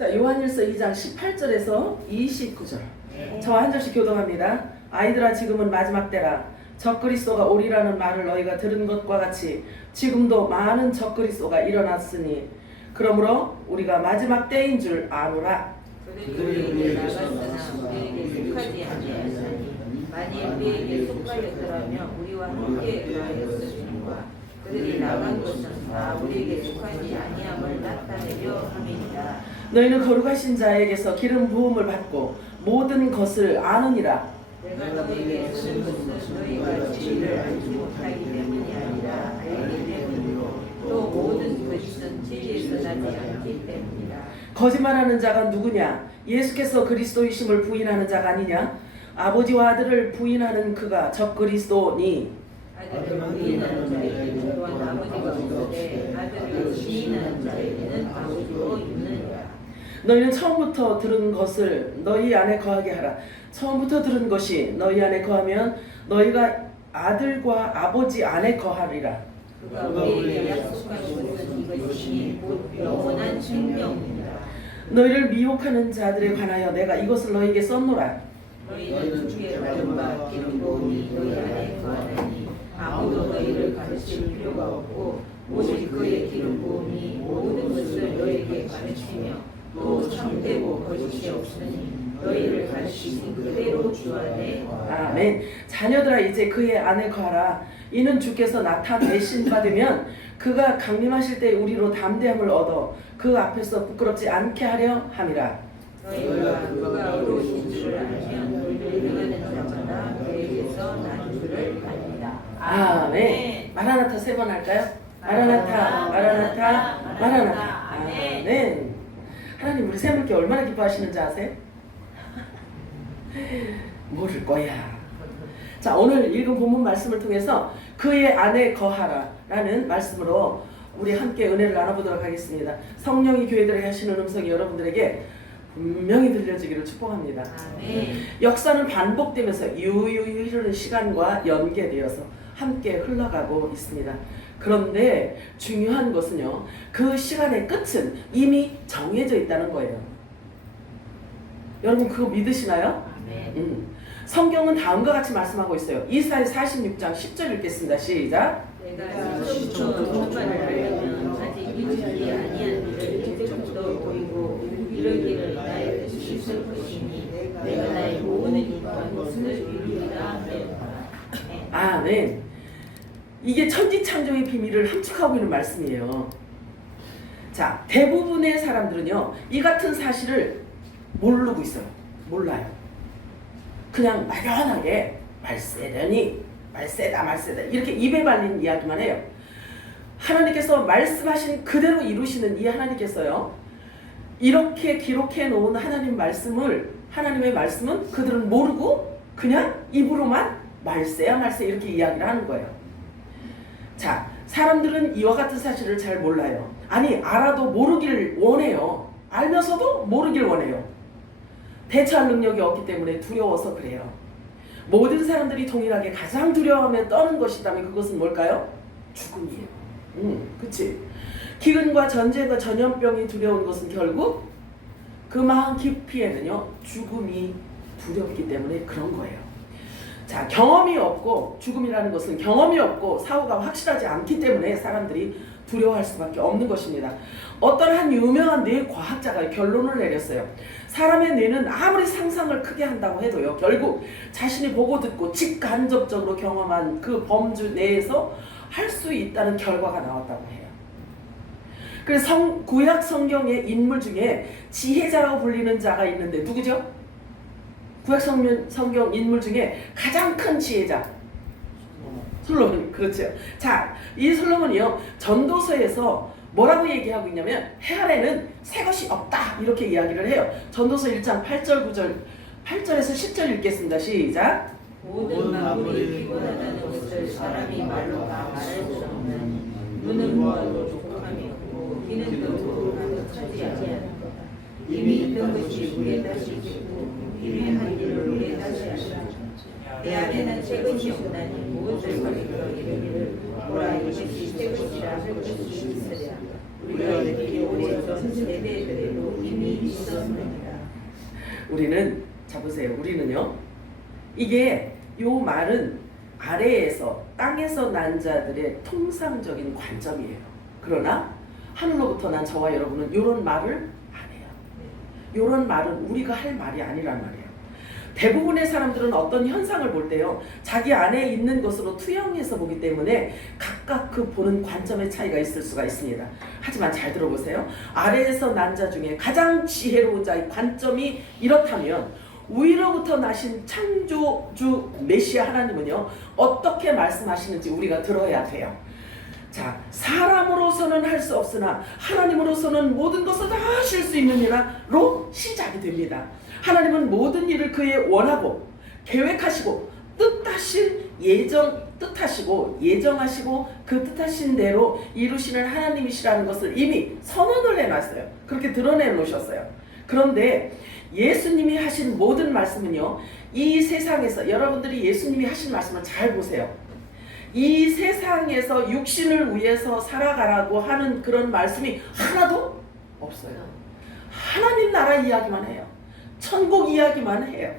자, 요한일서 2장 18절에서 29절. 저와 한 절씩 교독합니다. 아이들아, 지금은 마지막 때라. 적그리스도가 오리라는 말을 너희가 들은 것과 같이 지금도 많은 적그리스도가 일어났으니 그러므로 우리가 마지막 때인 줄 아노라. 그들이 우리에게 나갔으나 우리에게 속하지 아니하였으니 만일 우리에게 속하였더라면 우리와 함께 가하였으리라. 그들이 나간 것은 다 우리에게 속하지 아니함을 나타내려 함이니라. 너희는 거룩하신 자에게서 기름 부음을 받고 모든 것을 아느니라. 내가 너희에게 쓰는 것은 너희가 진리를 알지 못하기 때문이 아니라 알기 때문이고 또 모든 것은 진리에서 나지 않기 때문이라. 거짓말하는 자가 누구냐? 예수께서 그리스도이심을 부인하는 자가 아니냐? 아버지와 아들을 부인하는 그가 적그리스도니. 아들을 부인하는 자에게는 또한 아버지가 없으되 아들을 시인하는 자에게는 아버지도 있느니라. 너희는 처음부터 들은 것을 너희 안에 거하게 하라. 처음부터 들은 것이 너희 안에 거하면 너희가 아들과 아버지 안에 거하리라. 그가 우리에게 약속한 것은 이것이니 곧 영원한 생명이니라. 너희를 미혹하는 자들에 관하여 내가 이것을 너희에게 썼노라. 너희는 주께 받은 바 기름 부음이 너희 안에 거하나니 아무도 너희를 가르칠 필요가 없고 오직 그의 기름 부음이 모든 것을 너희에게 가르치며 또 참되고 거짓이 없으니 너희를 가르치신 그대로 주 안에 거하라. 아멘. 자녀들아, 이제 그의 안에 거하라. 이는 주께서 나타내신 받으면 그가 강림하실 때 우리로 담대함을 얻어 그 앞에서 부끄럽지 않게 하려 함이라. 너희가 그가 의로우신 줄을 알면 믿는 자마다 그에게서 난 줄을 압니다. 아멘. 마라나타 3번 할까요? 마라나타, 마라나타, 마라나타. 아멘. 하나님, 우리 샘물께 얼마나 기뻐하시는지 아세요? 모를 거야. 자, 오늘 읽은 본문 말씀을 통해서 그의 안에 거하라 라는 말씀으로 우리 함께 은혜를 나눠보도록 하겠습니다. 성령이 교회들에게 하시는 음성이 여러분들에게 분명히 들려지기를 축복합니다. 아멘. 역사는 반복되면서 유유유 흐르는 시간과 연계되어서 함께 흘러가고 있습니다. 그런데 중요한 것은요, 그 시간의 끝은 이미 정해져 있다는 거예요. 여러분, 그거 믿으시나요? 아멘. 성경은 다음과 같이 말씀하고 있어요. 이사야 46장 10절 읽겠습니다. 시작. 내가 시초부터 초반을 하려면 아직 이르지 아니한 일을 이제부터 보이고 이르기를 나의 뜻이 있을 것이니 내가 나의 모든 일과 것을 이루리라. 아멘. 이게 천지창조의 비밀을 함축하고 있는 말씀이에요. 자, 대부분의 사람들은요, 이 같은 사실을 모르고 있어요. 몰라요. 그냥 막연하게 말세더니 말세다 이렇게 입에 발린 이야기만 해요. 하나님께서 말씀하신 그대로 이루시는 이 하나님께서요, 이렇게 기록해 놓은 하나님의 말씀은 그들은 모르고 그냥 입으로만 말세야 이렇게 이야기를 하는 거예요. 자, 사람들은 이와 같은 사실을 잘 몰라요. 아니, 알아도 모르길 원해요. 알면서도 모르길 원해요. 대처할 능력이 없기 때문에 두려워서 그래요. 모든 사람들이 동일하게 가장 두려워하며 떠는 것이라면 그것은 뭘까요? 죽음이에요. 그치? 기근과 전쟁과 전염병이 두려운 것은 결국 그 마음 깊이에는요, 죽음이 두렵기 때문에 그런 거예요. 자, 경험이 없고, 죽음이라는 것은 경험이 없고 사후가 확실하지 않기 때문에 사람들이 두려워할 수밖에 없는 것입니다. 어떤 한 유명한 뇌과학자가 결론을 내렸어요. 사람의 뇌는 아무리 상상을 크게 한다고 해도요, 결국 자신이 보고 듣고 직간접적으로 경험한 그 범주 내에서 할 수 있다는 결과가 나왔다고 해요. 그래서 구약 성경의 인물 중에 지혜자라고 불리는 자가 있는데 누구죠? 구약 성경 인물 중에 가장 큰 지혜자 솔로몬. 그렇죠. 자, 이 솔로몬이요, 전도서에서 뭐라고 얘기하고 있냐면 해 아래는 새 것이 없다 이렇게 이야기를 해요. 전도서 1장 8절 9절 8절에서 10절 읽겠습니다. 시작. 모든 만물이 피곤하다는 것을 사람이 말로 다 말할 수 없나니 눈은 보아도 족함이 없고 귀는 듣고도 가득하지 아니하는 거다. 이미 있던 것이 우리의 다시 있고 이미 한 일을 우리의 다시 하시라. 내 안에는 새 것이 없나니 무엇을 가리켜 이르기를 보라 이것이 새 것이라 할 것이 있으랴. 우리가 이렇게 오래전 세대들에도 이미 있었습니다. 우리는 자 보세요. 우리는요. 이게 요 말은 아래에서 땅에서 난 자들의 통상적인 관점이에요. 그러나 하늘로부터 난 저와 여러분은 이런 말을 안 해요. 이런 말은 우리가 할 말이 아니란 말이에요. 대부분의 사람들은 어떤 현상을 볼 때요, 자기 안에 있는 것으로 투영해서 보기 때문에 각각 그 보는 관점의 차이가 있을 수가 있습니다. 하지만 잘 들어보세요. 아래에서 난 자 중에 가장 지혜로운 자의 관점이 이렇다면 위로부터 나신 창조주 메시아 하나님은요, 어떻게 말씀하시는지 우리가 들어야 돼요. 자, 사람으로서는 할 수 없으나 하나님으로서는 모든 것을 다 하실 수 있느니라로 시작이 됩니다. 하나님은 모든 일을 그의 원하고 계획하시고 뜻하시고 예정하시고 그 뜻하신 대로 이루시는 하나님이시라는 것을 이미 선언을 해놨어요. 그렇게 드러내 놓으셨어요. 그런데 예수님이 하신 모든 말씀은요, 이 세상에서 여러분들이 예수님이 하신 말씀을 잘 보세요. 이 세상에서 육신을 위해서 살아가라고 하는 그런 말씀이 하나도 없어요. 하나님 나라 이야기만 해요. 천국 이야기만 해요.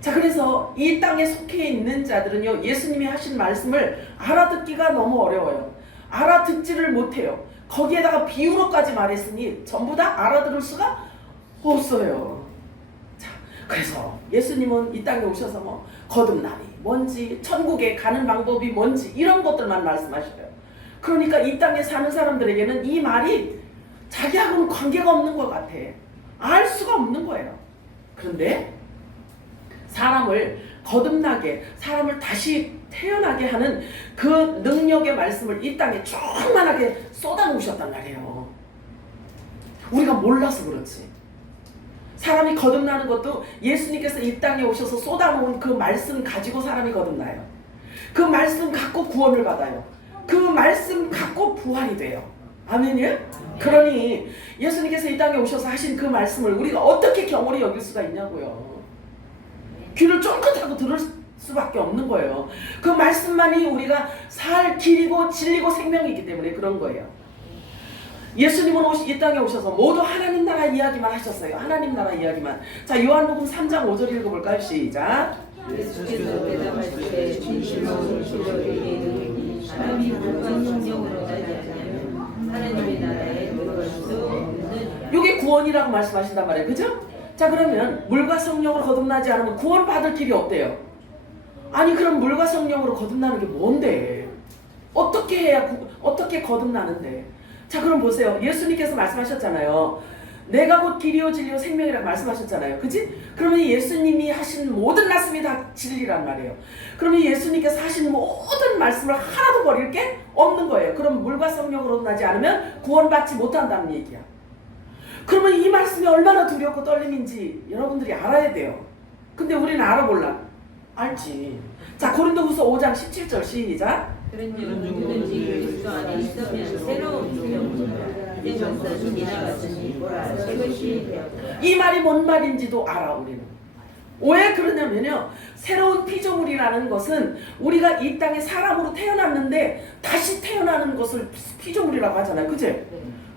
자, 그래서 이 땅에 속해 있는 자들은요, 예수님이 하신 말씀을 알아듣기가 너무 어려워요. 알아듣지를 못해요. 거기에다가 비유로까지 말했으니 전부 다 알아들을 수가 없어요. 자, 그래서 예수님은 이 땅에 오셔서 뭐 거듭남이 뭔지, 천국에 가는 방법이 뭔지 이런 것들만 말씀하셔요. 그러니까 이 땅에 사는 사람들에게는 이 말이 자기하고는 관계가 없는 것 같아. 알 수가 없는 거예요. 그런데 사람을 거듭나게, 사람을 다시 태어나게 하는 그 능력의 말씀을 이 땅에 충만하게 쏟아놓으셨단 말이에요. 우리가 몰라서 그렇지. 사람이 거듭나는 것도 예수님께서 이 땅에 오셔서 쏟아놓은 그 말씀 가지고 사람이 거듭나요. 그 말씀 갖고 구원을 받아요. 그 말씀 갖고 부활이 돼요. 아멘이요? 그러니 예수님께서 이 땅에 오셔서 하신 그 말씀을 우리가 어떻게 경홀히 여길 수가 있냐고요. 귀를 쫑긋하고 들을 수밖에 없는 거예요. 그 말씀만이 우리가 살 길이고 진리고 생명이기 때문에 그런 거예요. 예수님은 이 땅에 오셔서 모두 하나님 나라 이야기만 하셨어요. 하나님 나라 이야기만. 자, 요한복음 3장 5절 읽어볼까요? 시작. 예수께서 대답하시되 진실로 진실로 이르노니 사람이 물과 성령으로 나지 아니하면 하나님의 나라에 들어갈 수 없느니라. 이게 구원이라고 말씀하신단 말이에요. 그죠? 자, 그러면 물과 성령으로 거듭나지 않으면 구원받을 길이 없대요. 아니, 그럼 물과 성령으로 거듭나는 게 뭔데? 어떻게 해야 어떻게 거듭나는데? 자, 그럼 보세요. 예수님께서 말씀하셨잖아요. 내가 곧 길이요 진리요 생명이라고 말씀하셨잖아요. 그치? 그러면 예수님이 하신 모든 말씀이 다 진리란 말이에요. 그러면 예수님께서 하신 모든 말씀을 하나도 버릴 게 없는 거예요. 그럼 물과 성령으로 나지 않으면 구원받지 못한다는 얘기야. 그러면 이 말씀이 얼마나 두렵고 떨림인지 여러분들이 알아야 돼요. 근데 우리는 알아볼라. 알지. 자, 고린도후서 5장 17절 시작. 그런즉 누구든지 그리스도 안에 있으면 새로운 조형이라. 이전 것은 지나갔으니 보라 새 것이 되었다. 이 말이 뭔 말인지도 알아. 우리는 왜 그러냐면요, 새로운 피조물이라는 것은 우리가 이 땅에 사람으로 태어났는데 다시 태어나는 것을 피조물이라고 하잖아요. 그치?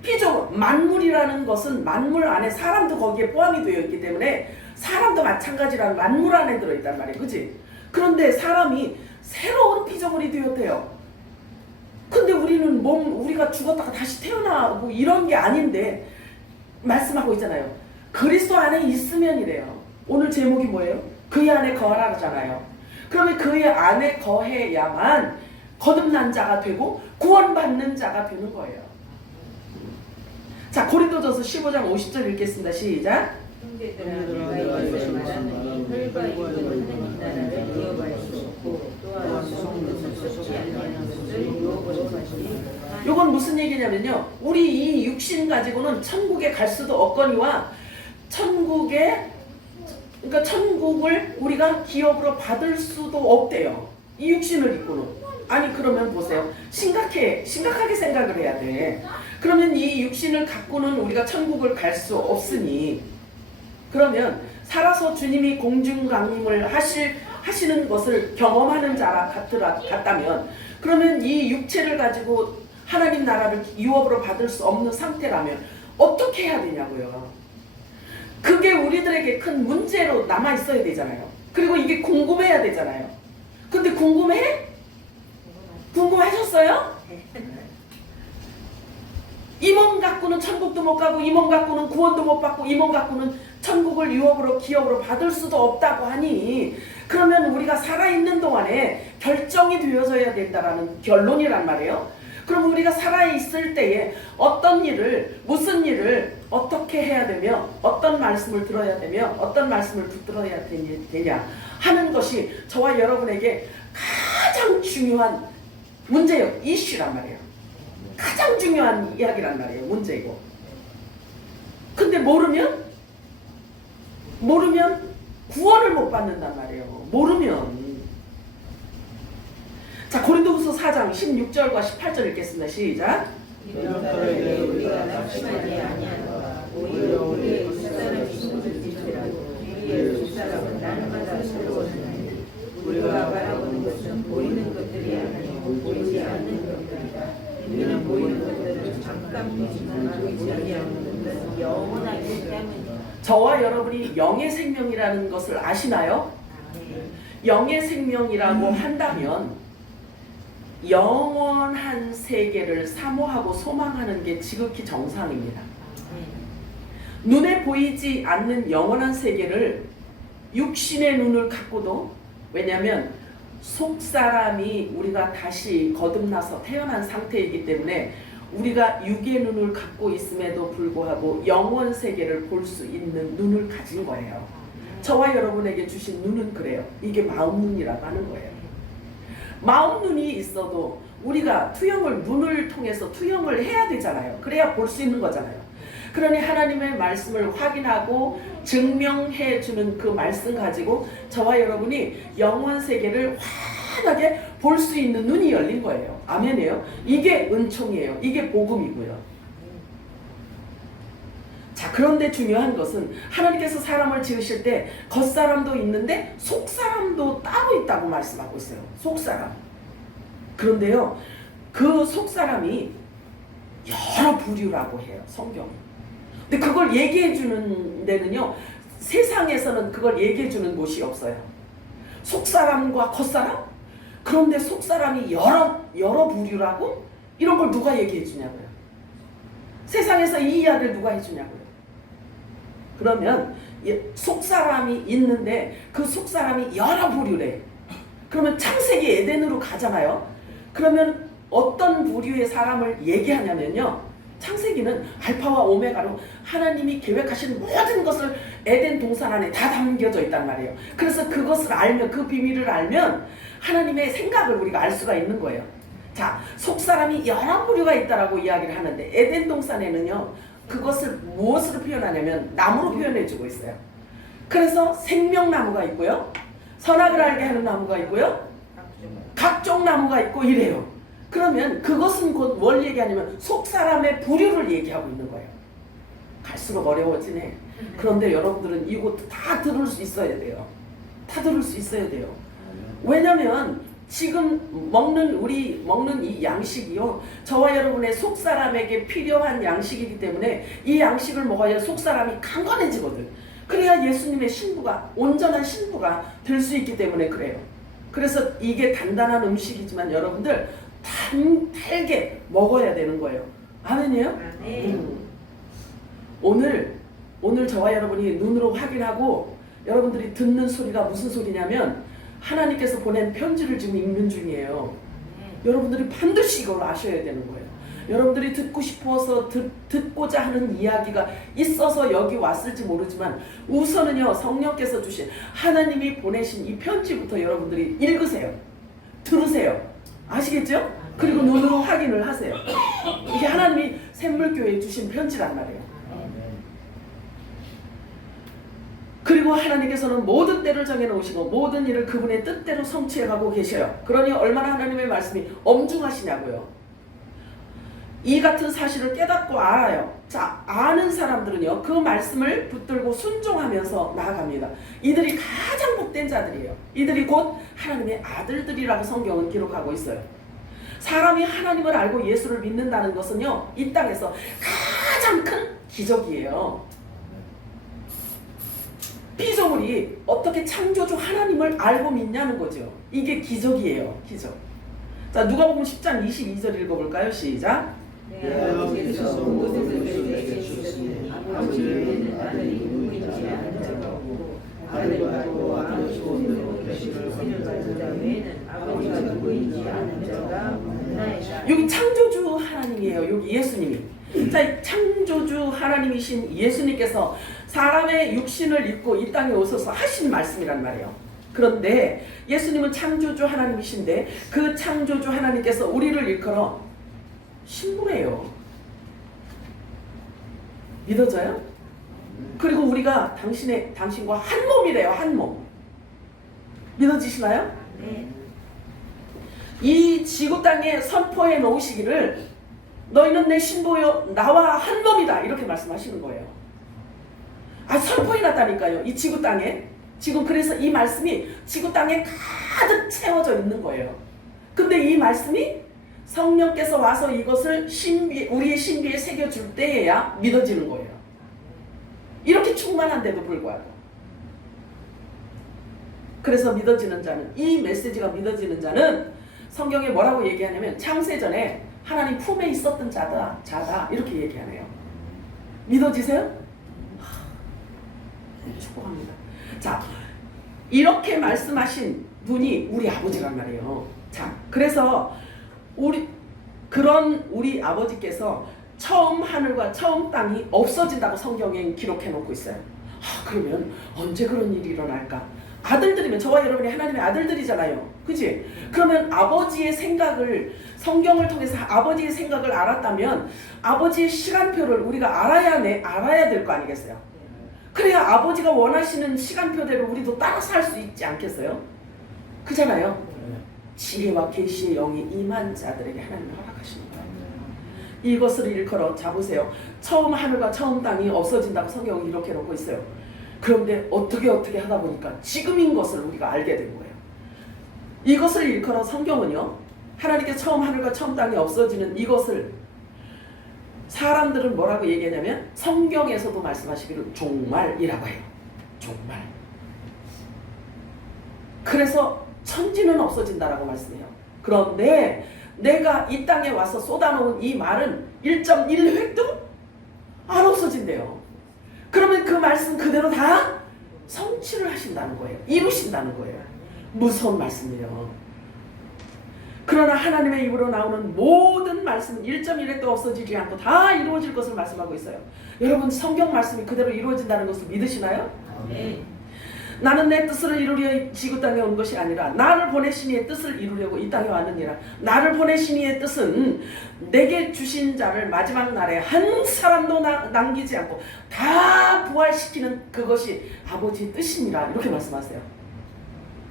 피조물, 만물이라는 것은 만물 안에 사람도 거기에 포함이 되어 있기 때문에 사람도 마찬가지라는 만물 안에 들어있단 말이에요. 그치? 그런데 사람이 새로운 피조물이 되었대요. 근데 우리는 우리가 죽었다가 다시 태어나고 이런 게 아닌데 말씀하고 있잖아요. 그리스도 안에 있으면 이래요. 오늘 제목이 뭐예요? 그의 안에 거하라잖아요. 그러면 그의 안에 거해야만 거듭난 자가 되고 구원받는 자가 되는 거예요. 자, 고린도전서 15장 50절 읽겠습니다. 시작. 형제들아 내가 이것을 말하느니 혈과 육은 하나님 나라를 기업할 수 없고 또한 성령을 쏟지 아니하는 것을 유혹으로 가지니. 이건 무슨 얘기냐면요, 우리 이 육신 가지고는 천국에 갈 수도 없거니와 그러니까 천국을 우리가 기업으로 받을 수도 없대요. 이 육신을 입고는. 아니, 그러면 보세요. 심각하게 생각을 해야 돼. 그러면 이 육신을 갖고는 우리가 천국을 갈 수 없으니, 그러면 살아서 주님이 공중강림을 하시는 것을 경험하는 자라 같다면, 그러면 이 육체를 가지고 하나님 나라를 유업으로 받을 수 없는 상태라면 어떻게 해야 되냐고요. 그게 우리들에게 큰 문제로 남아 있어야 되잖아요. 그리고 이게 궁금해야 되잖아요. 근데 궁금해? 궁금하셨어요? 이 몸 갖고는 천국도 못 가고 이 몸 갖고는 구원도 못 받고 이 몸 갖고는 천국을 유업으로 기업으로 받을 수도 없다고 하니 그러면 우리가 살아있는 동안에 결정이 되어져야 된다라는 결론이란 말이에요. 그럼 우리가 살아있을 때에 어떤 일을 무슨 일을 어떻게 해야 되며 어떤 말씀을 들어야 되며 어떤 말씀을 붙들어야 되냐 하는 것이 저와 여러분에게 가장 중요한 문제요. 이슈란 말이에요. 가장 중요한 이야기란 말이에요. 문제이고. 근데 모르면 구원을 못 받는단 말이에요. 모르면. 자, 고린도후서 4장 16절과 18절 읽겠습니다. 시작. 이런 때에 우리가 낙심하지 아니하노라. 오히려 우리의 윗사람이 힘들지라도 우리의 윗사람은 날마다 새로워지나니 우리가 바라보는 것은 보이는 것들이 아니요 보이지 않는 것들이다. 우리는 보이는 것들은 잠깐 보지만 보이지 아니하는 것은 영원하기 때문이다. 저와 여러분이 영의 생명이라는 것을 아시나요? 영의 생명이라고 한다면 영원한 세계를 사모하고 소망하는 게 지극히 정상입니다. 눈에 보이지 않는 영원한 세계를 육신의 눈을 갖고도, 왜냐하면 속사람이 우리가 다시 거듭나서 태어난 상태이기 때문에 우리가 육의 눈을 갖고 있음에도 불구하고 영원 세계를 볼 수 있는 눈을 가진 거예요. 저와 여러분에게 주신 눈은 그래요. 이게 마음 눈이라고 하는 거예요. 마음 눈이 있어도 우리가 눈을 통해서 투영을 해야 되잖아요. 그래야 볼 수 있는 거잖아요. 그러니 하나님의 말씀을 확인하고 증명해 주는 그 말씀 가지고 저와 여러분이 영원 세계를 환하게 볼 수 있는 눈이 열린 거예요. 아멘이에요. 이게 은총이에요. 이게 복음이고요. 자, 그런데 중요한 것은 하나님께서 사람을 지으실 때 겉사람도 있는데 속사람도 따로 있다고 말씀하고 있어요. 속사람. 그런데요, 그 속사람이 여러 부류라고 해요. 성경이. 근데 그걸 얘기해 주는 데는요, 세상에서는 그걸 얘기해 주는 곳이 없어요. 속사람과 겉사람? 그런데 속사람이 여러 부류라고? 이런 걸 누가 얘기해 주냐고요. 세상에서 이 이야기를 누가 해주냐고요. 그러면 속사람이 있는데 그 속사람이 여러 부류래. 그러면 창세기 에덴으로 가잖아요. 그러면 어떤 부류의 사람을 얘기하냐면요, 창세기는 알파와 오메가로 하나님이 계획하신 모든 것을 에덴 동산 안에 다 담겨져 있단 말이에요. 그래서 그것을 알면, 그 비밀을 알면 하나님의 생각을 우리가 알 수가 있는 거예요. 자, 속사람이 여러 부류가 있다라고 이야기를 하는데 에덴 동산에는요, 그것을 무엇으로 표현하냐면 나무로 표현해주고 있어요. 그래서 생명나무가 있고요, 선악을 알게 하는 나무가 있고요, 각종 나무가 있고 이래요. 그러면 그것은 곧 뭘 얘기하냐면 속사람의 부류를 얘기하고 있는 거예요. 갈수록 어려워지네. 그런데 여러분들은 이곳 다 들을 수 있어야 돼요. 다 들을 수 있어야 돼요. 왜냐면 지금 우리 먹는 이 양식이요, 저와 여러분의 속사람에게 필요한 양식이기 때문에 이 양식을 먹어야 속사람이 강건해지거든. 그래야 예수님의 신부가, 온전한 신부가 될 수 있기 때문에 그래요. 그래서 이게 단단한 음식이지만 여러분들 달게 먹어야 되는 거예요. 아멘이에요? 오늘 저와 여러분이 눈으로 확인하고 여러분들이 듣는 소리가 무슨 소리냐면 하나님께서 보낸 편지를 지금 읽는 중이에요. 여러분들이 반드시 이걸 아셔야 되는 거예요. 여러분들이 듣고 싶어서 듣고자 하는 이야기가 있어서 여기 왔을지 모르지만 우선은요, 성령께서 주신 하나님이 보내신 이 편지부터 여러분들이 읽으세요. 들으세요. 아시겠죠? 그리고 눈으로 확인을 하세요. 이게 하나님이 샘물교회에 주신 편지란 말이에요. 그리고 하나님께서는 모든 때를 정해놓으시고 모든 일을 그분의 뜻대로 성취해가고 계셔요. 그러니 얼마나 하나님의 말씀이 엄중하시냐고요. 이 같은 사실을 깨닫고 알아요. 자, 아는 사람들은요, 그 말씀을 붙들고 순종하면서 나아갑니다. 이들이 가장 복된 자들이에요. 이들이 곧 하나님의 아들들이라고 성경은 기록하고 있어요. 사람이 하나님을 알고 예수를 믿는다는 것은요, 이 땅에서 가장 큰 기적이에요. 피조물이 어떻게 창조주 하나님을 알고 믿냐는 거죠. 이게 기적이에요. 기적. 자, 누가복음 10장 22절 읽어볼까요? 시작. 내 아버지께서 온 것을 내게 주셨으니 아버지는 아들이 누구인지 아는 자가 없고 아들이 말고 아는 좋은 계시를 받는 자 외에는 아버지가 누구인지 아는 자가 없나이다. 여기 창조주 하나님이에요. 여기 예수님이. 자, 창조주 하나님이신 예수님께서 사람의 육신을 입고 이 땅에 오셔서 하신 말씀이란 말이에요. 그런데 예수님은 창조주 하나님이신데 그 창조주 하나님께서 우리를 일컬어 신부래요. 믿어져요? 그리고 우리가 당신과 한 몸이래요. 한 몸. 믿어지시나요? 네. 이 지구 땅에 선포해 놓으시기를 너희는 내 신부요 나와 한 몸이다 이렇게 말씀하시는 거예요. 선포해 놨다니까요. 이 지구 땅에 지금 그래서 이 말씀이 지구 땅에 가득 채워져 있는 거예요. 근데 이 말씀이 성령께서 와서 이것을 우리의 신비에 새겨줄 때에야 믿어지는 거예요. 이렇게 충만한데도 불구하고. 그래서 믿어지는 자는, 이 메시지가 믿어지는 자는 성경에 뭐라고 얘기하냐면 창세전에 하나님 품에 있었던 자다 이렇게 얘기하네요. 믿어지세요? 축복합니다. 자, 이렇게 말씀하신 분이 우리 아버지란 말이에요. 자, 그래서 우리 아버지께서 처음 하늘과 처음 땅이 없어진다고 성경에 기록해 놓고 있어요. 그러면 언제 그런 일이 일어날까? 아들들이면 저와 여러분이 하나님의 아들들이잖아요. 그치? 그러면 아버지의 생각을 성경을 통해서 아버지의 생각을 알았다면 아버지의 시간표를 우리가 알아야 될 거 아니겠어요? 그래야 아버지가 원하시는 시간표대로 우리도 따라서 할 수 있지 않겠어요? 그잖아요. 지혜와 계시의 영이 임한 자들에게 하나님은 허락하시는 거예요. 이것을 일컬어 자보세요. 처음 하늘과 처음 땅이 없어진다고 성경은 이렇게 놓고 있어요. 그런데 어떻게 하다 보니까 지금인 것을 우리가 알게 된 거예요. 이것을 일컬어 성경은요. 하나님께서 처음 하늘과 처음 땅이 없어지는 이것을 사람들은 뭐라고 얘기하냐면 성경에서도 말씀하시기를 종말이라고 해요. 종말. 그래서 천지는 없어진다라고 말씀해요. 그런데 내가 이 땅에 와서 쏟아놓은 이 말은 1.1획도 안 없어진대요. 그러면 그 말씀 그대로 다 성취를 하신다는 거예요. 이루신다는 거예요. 무서운 말씀이에요. 그러나 하나님의 입으로 나오는 모든 말씀은 1.1획도 없어지지 않고 다 이루어질 것을 말씀하고 있어요. 여러분 성경 말씀이 그대로 이루어진다는 것을 믿으시나요? 네. 나는 내 뜻을 이루려 지구 땅에 온 것이 아니라 나를 보내신 이의 뜻을 이루려고 이 땅에 왔느니라. 나를 보내신 이의 뜻은 내게 주신 자를 마지막 날에 한 사람도 남기지 않고 다 부활시키는 그것이 아버지의 뜻이니라 이렇게 말씀하세요.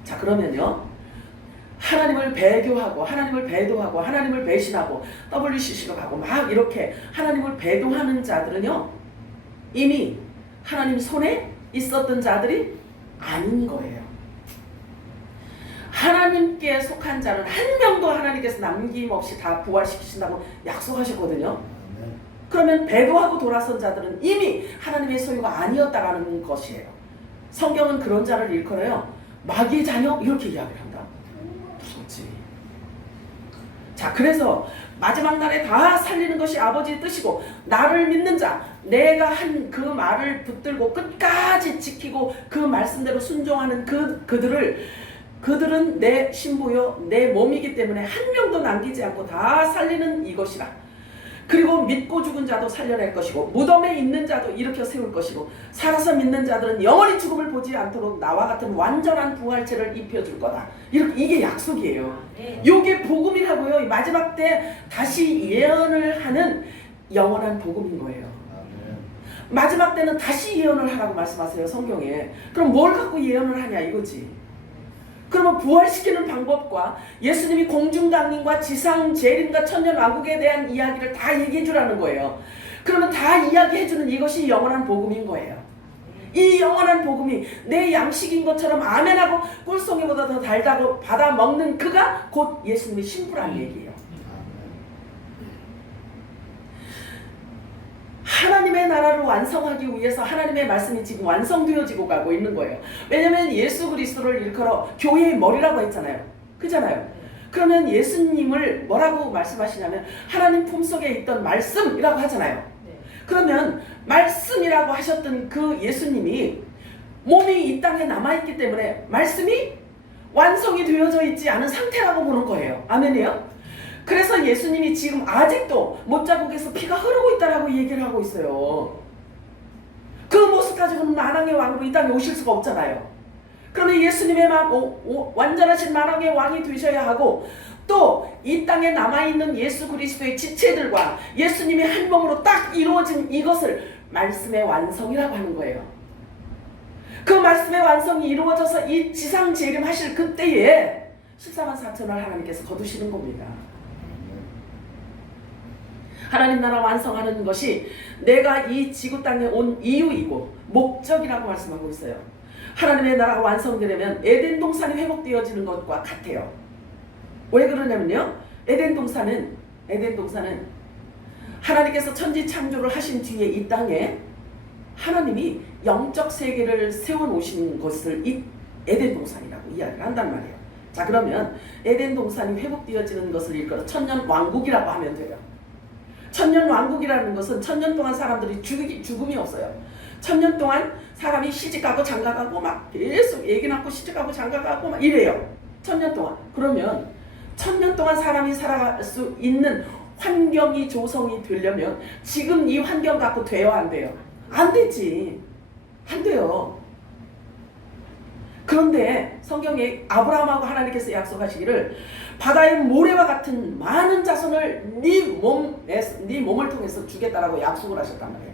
자, 그러면요. 하나님을 배교하고 하나님을 배도하고 하나님을 배신하고 WCC로 가고 막 이렇게 하나님을 배도하는 자들은요. 이미 하나님 손에 있었던 자들이 아닌 거예요. 하나님께 속한 자는 한 명도 하나님께서 남김없이 다 부활시키신다고 약속하셨거든요. 그러면 배도하고 돌아선 자들은 이미 하나님의 소유가 아니었다라는 것이에요. 성경은 그런 자를 일컬어요. 마귀의 자녀 이렇게 이야기를 한다. 무섭지. 자, 그래서 마지막 날에 다 살리는 것이 아버지의 뜻이고 나를 믿는 자, 내가 한 그 말을 붙들고 끝까지 지키고 그 말씀대로 순종하는 그들은 내 신부요 내 몸이기 때문에 한 명도 남기지 않고 다 살리는 이것이라. 그리고 믿고 죽은 자도 살려낼 것이고 무덤에 있는 자도 일으켜 세울 것이고 살아서 믿는 자들은 영원히 죽음을 보지 않도록 나와 같은 완전한 부활체를 입혀줄 거다. 이게 약속이에요. 이게 복음이라고요. 마지막 때 다시 예언을 하는 영원한 복음인 거예요. 마지막 때는 다시 예언을 하라고 말씀하세요. 성경에. 그럼 뭘 갖고 예언을 하냐 이거지. 그러면 부활시키는 방법과 예수님이 공중강림과 지상 재림과 천년왕국에 대한 이야기를 다 얘기해 주라는 거예요. 그러면 다 이야기해 주는 이것이 영원한 복음인 거예요. 이 영원한 복음이 내 양식인 것처럼 아멘하고 꿀송이보다 더 달다고 받아 먹는 그가 곧 예수님의 신부라는 얘기예요. 하나님의 나라를 완성하기 위해서 하나님의 말씀이 지금 완성되어지고 가고 있는 거예요. 왜냐하면 예수 그리스도를 일컬어 교회의 머리라고 했잖아요. 그잖아요. 그러면 예수님을 뭐라고 말씀하시냐면 하나님 품속에 있던 말씀이라고 하잖아요. 그러면 말씀이라고 하셨던 그 예수님이 몸이 이 땅에 남아있기 때문에 말씀이 완성이 되어져 있지 않은 상태라고 보는 거예요. 아멘이요? 그래서 예수님이 지금 아직도 못자국에서 피가 흐르고 있다라고 얘기를 하고 있어요. 그 모습 가지고는 만왕의 왕으로 이 땅에 오실 수가 없잖아요. 그러면 예수님의 완전하신 만왕의 왕이 되셔야 하고 또 이 땅에 남아있는 예수 그리스도의 지체들과 예수님의 한 몸으로 딱 이루어진 이것을 말씀의 완성이라고 하는 거예요. 그 말씀의 완성이 이루어져서 이 지상 재림하실 그때에 14만 4천을 하나님께서 거두시는 겁니다. 하나님 나라 완성하는 것이 내가 이 지구 땅에 온 이유이고 목적이라고 말씀하고 있어요. 하나님의 나라가 완성되려면 에덴 동산이 회복되어지는 것과 같아요. 왜 그러냐면요, 에덴 동산은 하나님께서 천지 창조를 하신 뒤에 이 땅에 하나님이 영적 세계를 세워놓으신 것을 이 에덴 동산이라고 이야기를 한단 말이에요. 자, 그러면 에덴 동산이 회복되어지는 것을 일컬어 천년 왕국이라고 하면 돼요. 천년 왕국이라는 것은 천년 동안 사람들이 죽음이 없어요. 천년 동안 사람이 시집가고 장가가고 막 계속 애기 낳고 시집가고 장가가고 막 이래요. 천년 동안. 그러면 천년 동안 사람이 살아갈 수 있는 환경이 조성이 되려면 지금 이 환경 갖고 돼요, 안 돼요? 안 되지. 안 돼요. 그런데 성경에 아브라함하고 하나님께서 약속하시기를 바다의 모래와 같은 많은 자손을 네 몸을 통해서 주겠다라고 약속을 하셨단 말이에요.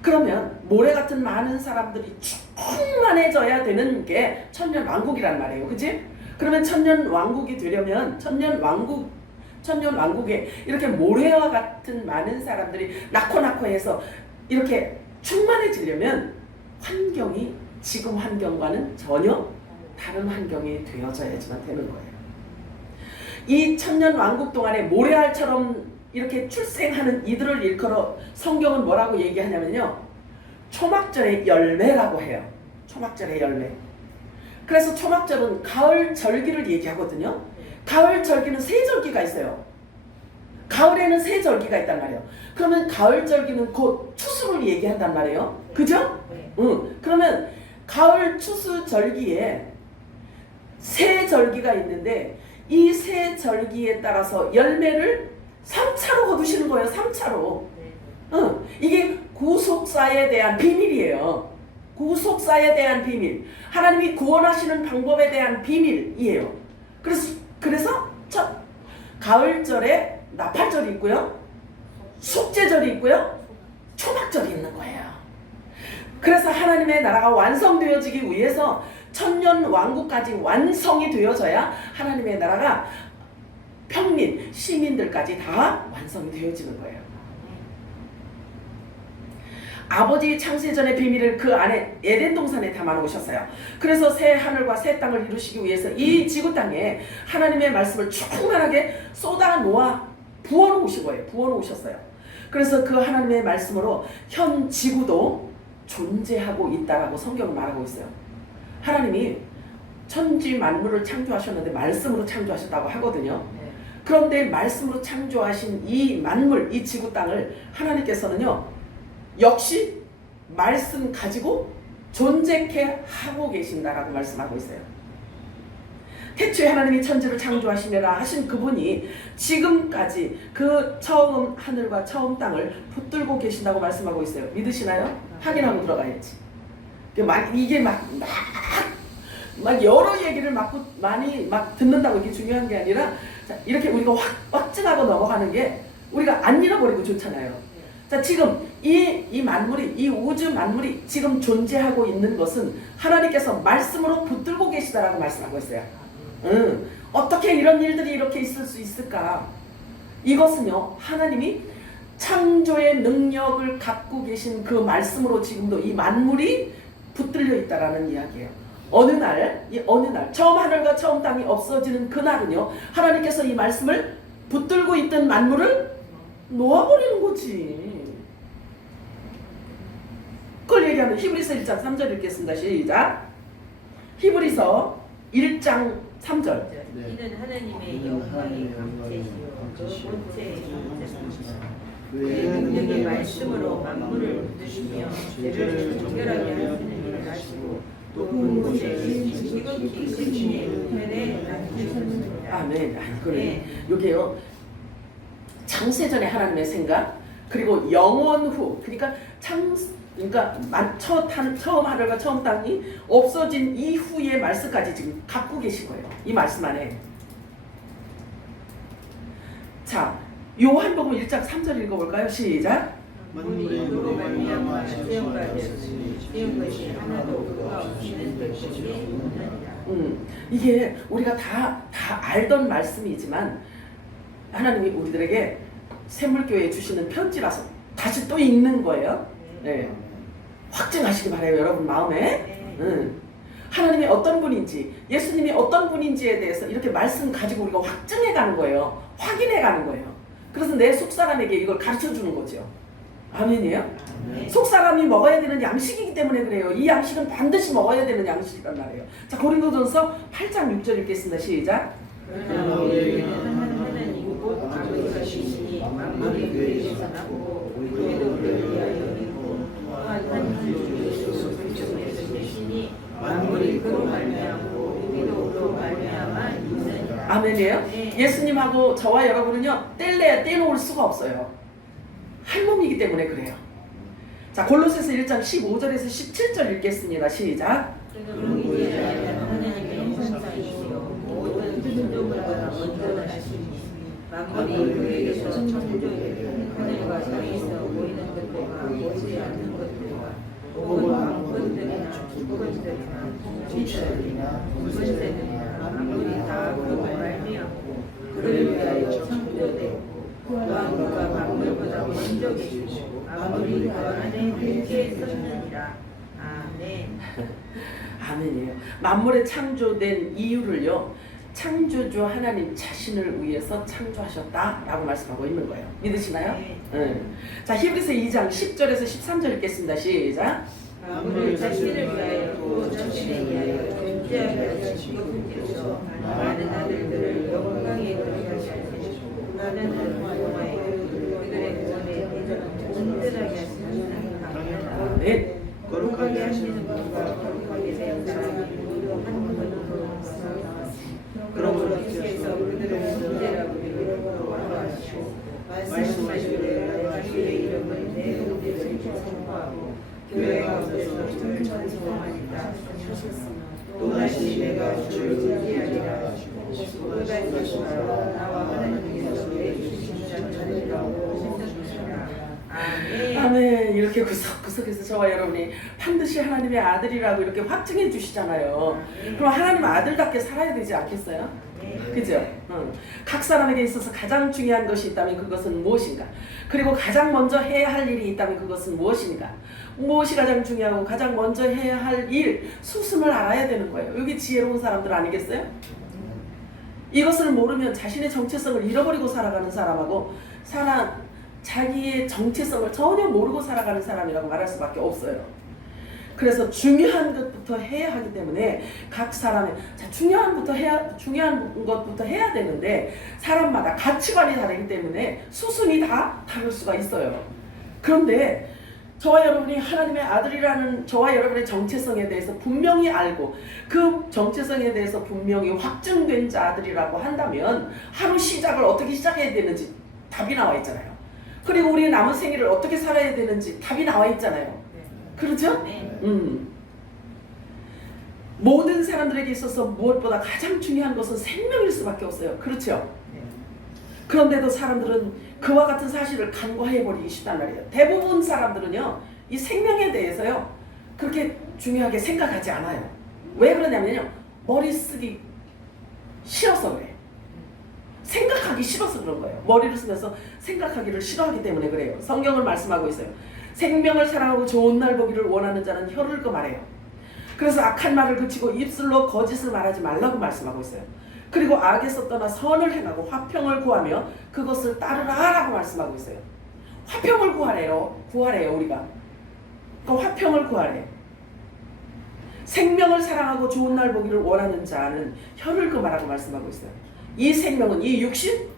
그러면 모래 같은 많은 사람들이 충만해져야 되는 게 천년 왕국이란 말이에요. 그치? 그러면 천년 왕국이 되려면 천년 왕국에 이렇게 모래와 같은 많은 사람들이 낳고 해서 이렇게 충만해지려면 환경이 지금 환경과는 전혀 다른 환경이 되어져야지만 되는 거예요. 이 천년 왕국 동안에 모래알처럼 이렇게 출생하는 이들을 일컬어 성경은 뭐라고 얘기하냐면요, 초막절의 열매라고 해요. 초막절의 열매. 그래서 초막절은 가을 절기를 얘기하거든요. 가을 절기는 세 절기가 있어요. 가을에는 세 절기가 있단 말이에요. 그러면 가을 절기는 곧 추수를 얘기한단 말이에요. 그죠? 그러면 가을 추수 절기에 세 절기가 있는데 이 세 절기에 따라서 열매를 3차로 거두시는 거예요. 3차로. 이게 구속사에 대한 비밀이에요. 구속사에 대한 비밀. 하나님이 구원하시는 방법에 대한 비밀이에요. 그래서 첫 가을절에 나팔절이 있고요, 속죄절이 있고요, 초막절이 있는 거예요. 그래서 하나님의 나라가 완성되어지기 위해서 천년 왕국까지 완성이 되어져야 하나님의 나라가 평민, 시민들까지 다 완성이 되어지는 거예요. 아버지 창세전의 비밀을 그 안에 에덴 동산에 담아놓으셨어요. 그래서 새 하늘과 새 땅을 이루시기 위해서 이 지구 땅에 하나님의 말씀을 충만하게 쏟아놓아 부어놓으신 거예요. 부어놓으셨어요. 그래서 그 하나님의 말씀으로 현 지구도 존재하고 있다라고 성경은 말하고 있어요. 하나님이 천지 만물을 창조하셨는데 말씀으로 창조하셨다고 하거든요. 그런데 말씀으로 창조하신 이 만물, 이 지구 땅을 하나님께서는요, 역시 말씀 가지고 존재케 하고 계신다라고 말씀하고 있어요. 태초에 하나님이 천지를 창조하시느라 하신 그분이 지금까지 그 처음 하늘과 처음 땅을 붙들고 계신다고 말씀하고 있어요. 믿으시나요? 확인하고 들어가야지. 이게 막 여러 얘기를 많이 듣는다고 이게 중요한 게 아니라, 자, 이렇게 우리가 확증하고 넘어가는 게 우리가 안 잃어버리고 좋잖아요. 자, 지금 이 만물이, 이 우주 만물이 지금 존재하고 있는 것은 하나님께서 말씀으로 붙들고 계시다라고 말씀하고 있어요. 어떻게 이런 일들이 이렇게 있을 수 있을까? 이것은요, 하나님이 창조의 능력을 갖고 계신 그 말씀으로 지금도 이 만물이 붙들려 있다라는 이야기예요. 어느 날 처음 하늘과 처음 땅이 없어지는 그날은요, 하나님께서 이 말씀을 붙들고 있던 만물을 놓아버리는 거지. 얘기하는 히브리서 1장 3절 읽겠습니다. 시작. 히브리서 1장 3절. 이는 하나님의 영광의 강체시요 그 본체의 존재입니다. 그의 능력의 말씀으로 만물을 붙드시며 죄를 정결하게 하시는 일을 하시고 또 그곳에 지극히 크신의 우편에 앉으셨습니다. 아멘. 그래. 네. 요게요. 창세전의 하나님의 생각, 그리고 영원 후, 그러니까 처음 하늘과 처음 땅이 없어진 이후의 말씀까지 지금 갖고 계신 거예요. 이 말씀 안에. 자, 요한복음 1장 3절 읽어볼까요? 시작. 만물이 너로 말미암아 세움받았으니 세운 것이 하나도 그가 없이는 될 것이 없느니라. 이게 우리가 다 알던 말씀이지만 하나님이 우리들에게 샘물교회에 주시는 편지라서 다시 또 읽는 거예요. 네. 확증하시기 바라요, 여러분 마음에. 하나님이 어떤 분인지, 예수님이 어떤 분인지에 대해서 이렇게 말씀 가지고 우리가 확증해 가는 거예요. 확인해 가는 거예요. 그래서 내 속사람에게 이걸 가르쳐 주는 거죠. 아멘이에요? 속사람이 먹어야 되는 양식이기 때문에 그래요. 이 양식은 반드시 먹어야 되는 양식이란 말이에요. 자, 고린도전서 8장 6절 읽겠습니다. 시작. 그러나 우리에게는 하나님 곧 아버지가 계시니 만물이 그에게서 나고 우리도 그를 위하여 있고 또한 한 주 예수 그리스도에서 계시니 만물이 그로 말미암고 우리도 그로 말미암아 있느니라. 아멘이에요? 네. 예수님하고 저와 여러분은요, 뗄래야 떼놓을 수가 없어요. 한 몸이기 때문에 그래요. 자, 골로새서 1장 15절에서 17절 읽겠습니다. 시작. 그러므로 이제 하나님의 형상이시요 모든 존재보다 먼저 나시니 만물이 그에게서 창조되고 하늘과 땅에서 보이는 것들과 보이지 않는 것들과 혹은 왕권들이나 주권들이나 통치자들이나 권세들이나 만물이 다 그로 말미암고 그를 위하여 창조되고 또한 그가 만물보다 먼저 계시고 만물이 그 안에 함께 섰느니라. 아멘. 아멘이에요. 만물의 창조된 이유를요, 창조주 하나님 자신을 위해서 창조하셨다라고 말씀하고 있는 거예요. 믿으시나요? 네. 자, 히브리서 2장 10절에서 13절 읽겠습니다. 시작. 만물을 자신을 위하여 또 자신에 위하여 존재하게 하시고 그께서 많은 아들들을 영광에 거하게 하시고 많은 동화에 그들의 구원에 온전하게 하시는 하나님. 네. 거룩하게 하시는 분과 거룩하게 된 사람이 모두 한 분으로 그러므로 주께서 그들을 존재라고 이름으로 하시고 말씀하시기를 자기의 이름을 내 의대를 선포하고 교회 가운데서 주를 찬송하리라 하셨으나 또다시 내가 주를 의지하리라 하시고 또다시 나와 하나님께서 내주신 자들이라고 하셨습니다. 아멘. 아멘. 이렇게 구석구석에서 저와 여러분이 반드시 하나님의 아들이라고 이렇게 확증해 주시잖아요. 그럼 하나님 아들답게 살아야 되지 않겠어요? 그죠? 각 사람에게 있어서 가장 중요한 것이 있다면 그것은 무엇인가? 그리고 가장 먼저 해야 할 일이 있다면 그것은 무엇인가? 무엇이 가장 중요하고 가장 먼저 해야 할 일, 수순을 알아야 되는 거예요. 여기 지혜로운 사람들 아니겠어요? 이것을 모르면 자신의 정체성을 잃어버리고 살아가는 사람하고 자기의 정체성을 전혀 모르고 살아가는 사람이라고 말할 수밖에 없어요. 그래서 중요한 것부터 해야 하기 때문에 각 사람의 중요한 것부터 해야 되는데 사람마다 가치관이 다르기 때문에 수순이 다 다를 수가 있어요. 그런데 저와 여러분이 하나님의 아들이라는 저와 여러분의 정체성에 대해서 분명히 알고 그 정체성에 대해서 분명히 확증된 자들이라고 한다면 하루 시작을 어떻게 시작해야 되는지 답이 나와 있잖아요. 그리고 우리의 남은 생일을 어떻게 살아야 되는지 답이 나와 있잖아요. 그렇죠? 네. 모든 사람들에게 있어서 무엇보다 가장 중요한 것은 생명일 수밖에 없어요. 그렇죠? 네. 그런데도 사람들은 그와 같은 사실을 간과해버리기 쉽단 말이에요. 대부분 사람들은요, 이 생명에 대해서요, 그렇게 중요하게 생각하지 않아요. 왜 그러냐면요, 머리 쓰기 싫어서 그래요. 생각하기 싫어서 그런 거예요. 머리를 쓰면서 생각하기를 싫어하기 때문에 그래요. 성경을 말씀하고 있어요. 생명을 사랑하고 좋은 날 보기를 원하는 자는 혀를 말해요. 그래서 악한 말을 그치고 입술로 거짓을 말하지 말라고 말씀하고 있어요. 그리고 악에서 떠나 선을 행하고 화평을 구하며 그것을 따르라 라고 말씀하고 있어요. 화평을 구하래요 우리가. 그 화평을 구하래. 생명을 사랑하고 좋은 날 보기를 원하는 자는 혀를 금하라고 말씀하고 있어요. 이 생명은 이 육신,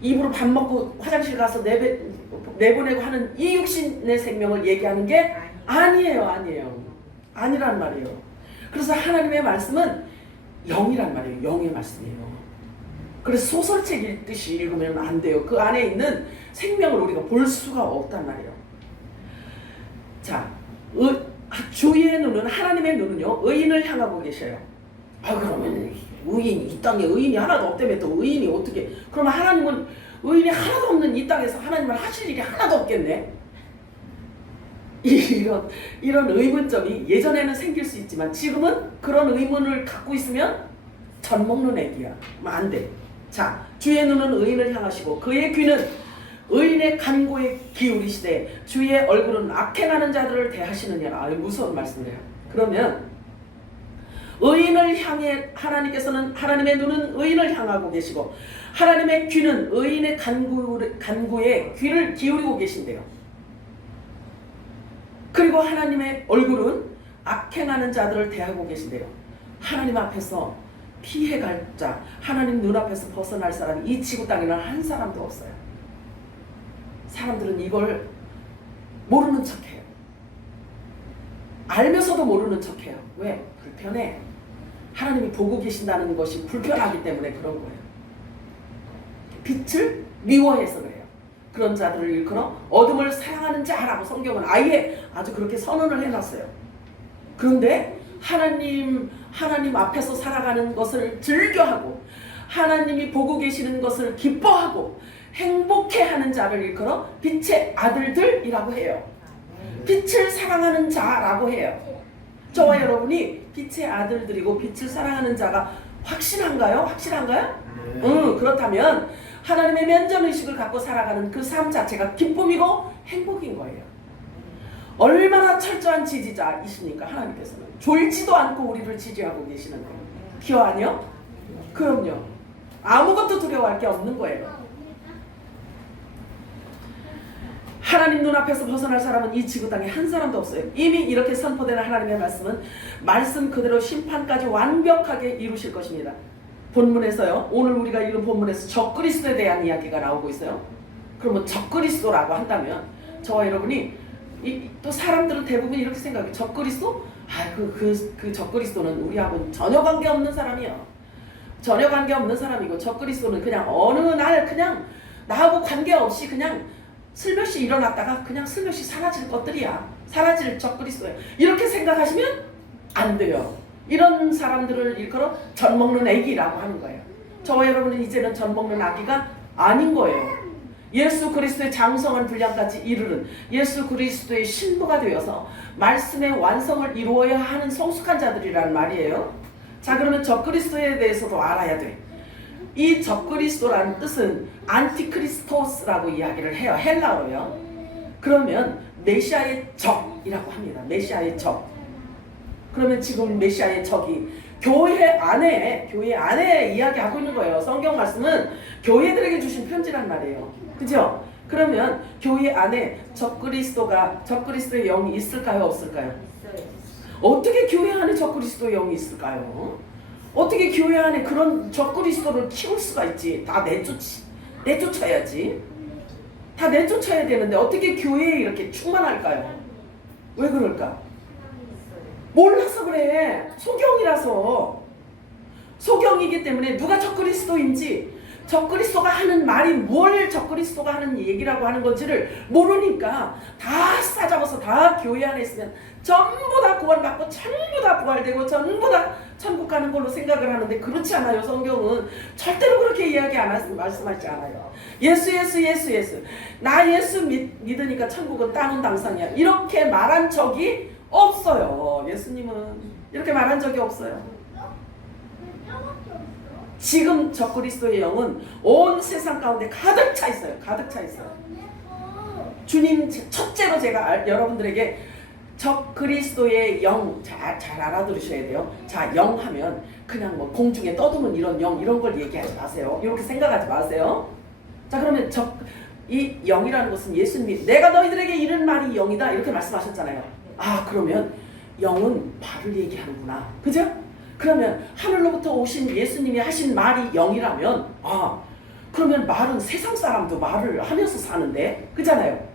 입으로 밥 먹고 화장실 가서 내보내고 하는 이 육신의 생명을 얘기하는 게 아니에요. 아니란 말이에요. 그래서 하나님의 말씀은 영이란 말이에요. 영의 말씀이에요. 그래서 소설책 읽듯이 읽으면 안 돼요. 그 안에 있는 생명을 우리가 볼 수가 없단 말이에요. 자, 주의 눈은, 하나님의 눈은요, 의인을 향하고 계셔요. 그러면 이 땅에 의인이 하나도 없다며 또 의인이 어떻게, 그러면 하나님은 의인이 하나도 없는 이 땅에서 하나님은 하실 일이 하나도 없겠네? 이런 의문점이 예전에는 생길 수 있지만 지금은 그런 의문을 갖고 있으면 젖 먹는 애기야. 안 돼. 자, 주의 눈은 의인을 향하시고 그의 귀는 의인의 간고에 기울이시되 주의 얼굴은 악행하는 자들을 대하시느니라. 무서운 말씀이에요. 그러면 의인을 향해 하나님께서는, 하나님의 눈은 의인을 향하고 계시고 하나님의 귀는 의인의 간구에 귀를 기울이고 계신대요. 그리고 하나님의 얼굴은 악행하는 자들을 대하고 계신대요. 하나님 앞에서 피해갈 자, 하나님 눈앞에서 벗어날 사람이 이 지구 땅에는 한 사람도 없어요. 사람들은 이걸 모르는 척해요. 알면서도 모르는 척해요. 왜? 불편해. 하나님이 보고 계신다는 것이 불편하기 때문에 그런 거예요. 빛을 미워해서 그래요. 그런 자들을 일컬어 어둠을 사랑하는 자라고 성경은 아예 아주 그렇게 선언을 해놨어요. 그런데 하나님 앞에서 살아가는 것을 즐겨하고 하나님이 보고 계시는 것을 기뻐하고 행복해하는 자를 일컬어 빛의 아들들이라고 해요. 빛을 사랑하는 자라고 해요. 저와 여러분이 빛의 아들들이고 빛을 사랑하는 자가 확실한가요? 그렇다면 하나님의 면전의식을 갖고 살아가는 그 삶 자체가 기쁨이고 행복인 거예요. 얼마나 철저한 지지자이십니까? 하나님께서는 졸지도 않고 우리를 지지하고 계시는 거예요. 필요하뇨? 그럼요. 아무것도 두려워할 게 없는 거예요. 하나님 눈앞에서 벗어날 사람은 이 지구 땅에 한 사람도 없어요. 이미 이렇게 선포되는 하나님의 말씀은 말씀 그대로 심판까지 완벽하게 이루실 것입니다. 본문에서요, 오늘 우리가 읽은 본문에서 적그리스도에 대한 이야기가 나오고 있어요. 그러면 적그리스도라고 한다면 저와 여러분이 또 사람들은 대부분 이렇게 생각해요. 적그리스도? 그 적그리스도는 우리하고는 전혀 관계없는 사람이요. 전혀 관계없는 사람이고 적그리스도는 그냥 어느 날 그냥 나하고 관계없이 그냥 슬며시 일어났다가 그냥 슬며시 사라질 것들이야. 사라질 적그리스도야. 이렇게 생각하시면 안 돼요. 이런 사람들을 일컬어 젖 먹는 아기라고 하는 거예요. 저와 여러분은 이제는 젖 먹는 아기가 아닌 거예요. 예수 그리스도의 장성한 분량까지 이르는 예수 그리스도의 신부가 되어서 말씀의 완성을 이루어야 하는 성숙한 자들이란 말이에요. 자, 그러면 적그리스도에 대해서도 알아야 돼. 이 적그리스도라는 뜻은 안티크리스토스라고 이야기를 해요. 헬라어로요. 그러면 메시아의 적이라고 합니다. 메시아의 적. 그러면 지금 메시아의 적이 교회 안에 이야기하고 있는 거예요. 성경 말씀은 교회들에게 주신 편지란 말이에요. 그죠? 그러면 교회 안에 적그리스도의 영이 있을까요? 없을까요? 어떻게 교회 안에 적그리스도의 영이 있을까요? 어떻게 교회 안에 그런 적그리스도를 키울 수가 있지? 다 내쫓아야지. 다 내쫓아야 되는데 어떻게 교회에 이렇게 충만할까요? 왜 그럴까? 몰라서 그래. 소경이라서. 소경이기 때문에 누가 적그리스도인지, 적그리스도가 하는 말이 뭘 적그리스도가 하는 얘기라고 하는 건지를 모르니까 다 싸잡아서 다 교회 안에 있으면 전부 다 구원받고 전부 다 부활되고 전부 다 천국 가는 걸로 생각을 하는데 그렇지 않아요. 성경은 절대로 그렇게 말씀하지 않아요. 예수. 나 예수 믿으니까 천국은 땅은 당상이야. 이렇게 말한 적이 없어요. 예수님은 이렇게 말한 적이 없어요. 지금 적그리스도의 영은 온 세상 가운데 가득 차 있어요. 주님, 첫째로 제가 여러분들에게 적그리스도의 영 잘 알아들으셔야 돼요. 자, 영 하면 그냥 뭐 공중에 떠도는 이런 영, 이런 걸 얘기하지 마세요. 이렇게 생각하지 마세요. 자, 그러면 이 영이라는 것은 예수님이 내가 너희들에게 이른 말이 영이다 이렇게 말씀하셨잖아요. 아, 그러면 영은 말을 얘기하는구나. 그죠? 그러면 하늘로부터 오신 예수님이 하신 말이 영이라면 그러면 말은 세상 사람도 말을 하면서 사는데 그잖아요.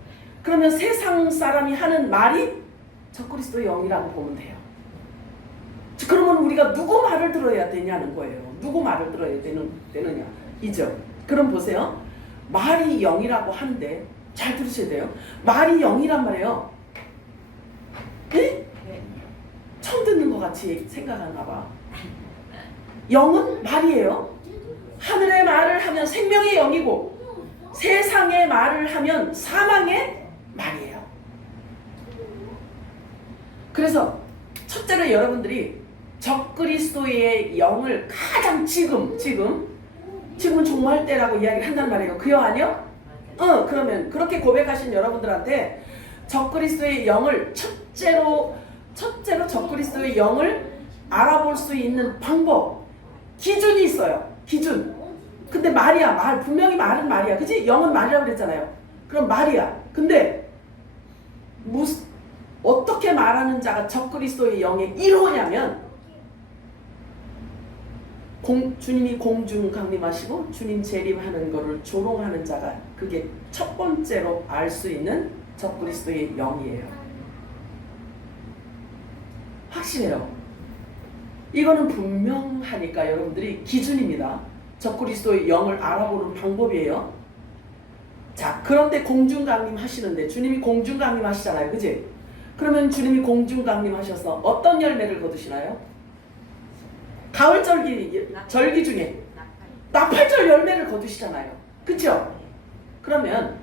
그러면 세상 사람이 하는 말이 적그리스도의 영이라고 보면 돼요. 그러면 우리가 누구 말을 들어야 되냐는 거예요. 누구 말을 들어야 되느냐 이죠. 그럼 보세요. 말이 영이라고 하는데 잘 들으셔야 돼요. 말이 영이란 말이에요. 네? 처음 듣는 것 같이 생각하나 봐. 영은 말이에요. 하늘의 말을 하면 생명의 영이고 세상의 말을 하면 사망의 말이에요. 그래서 첫째로 여러분들이 적그리스도의 영을 가장 지금은 종말 때라고 이야기를 한단 말이에요. 그요 아니요? 그러면 그렇게 고백하신 여러분들한테 적그리스도의 영을 첫째로 적그리스도의 영을 알아볼 수 있는 방법, 기준이 있어요. 기준. 근데 말이야. 분명히 말은 말이야. 그치? 영은 말이라고 그랬잖아요. 그럼 말이야. 근데 어떻게 말하는 자가 적그리스도의 영의 1호냐면 주님이 공중 강림하시고 주님 재림하는 거를 조롱하는 자가 그게 첫 번째로 알 수 있는 적그리스도의 영이에요. 확실해요. 이거는 분명하니까 여러분들이 기준입니다. 적그리스도의 영을 알아보는 방법이에요. 자, 그런데 공중 강림하시는데 주님이 공중 강림하시잖아요. 그지? 그러면 주님이 공중 강림하셔서 어떤 열매를 거두시나요? 가을 절기 중에 나팔절 열매를 거두시잖아요. 그쵸? 그러면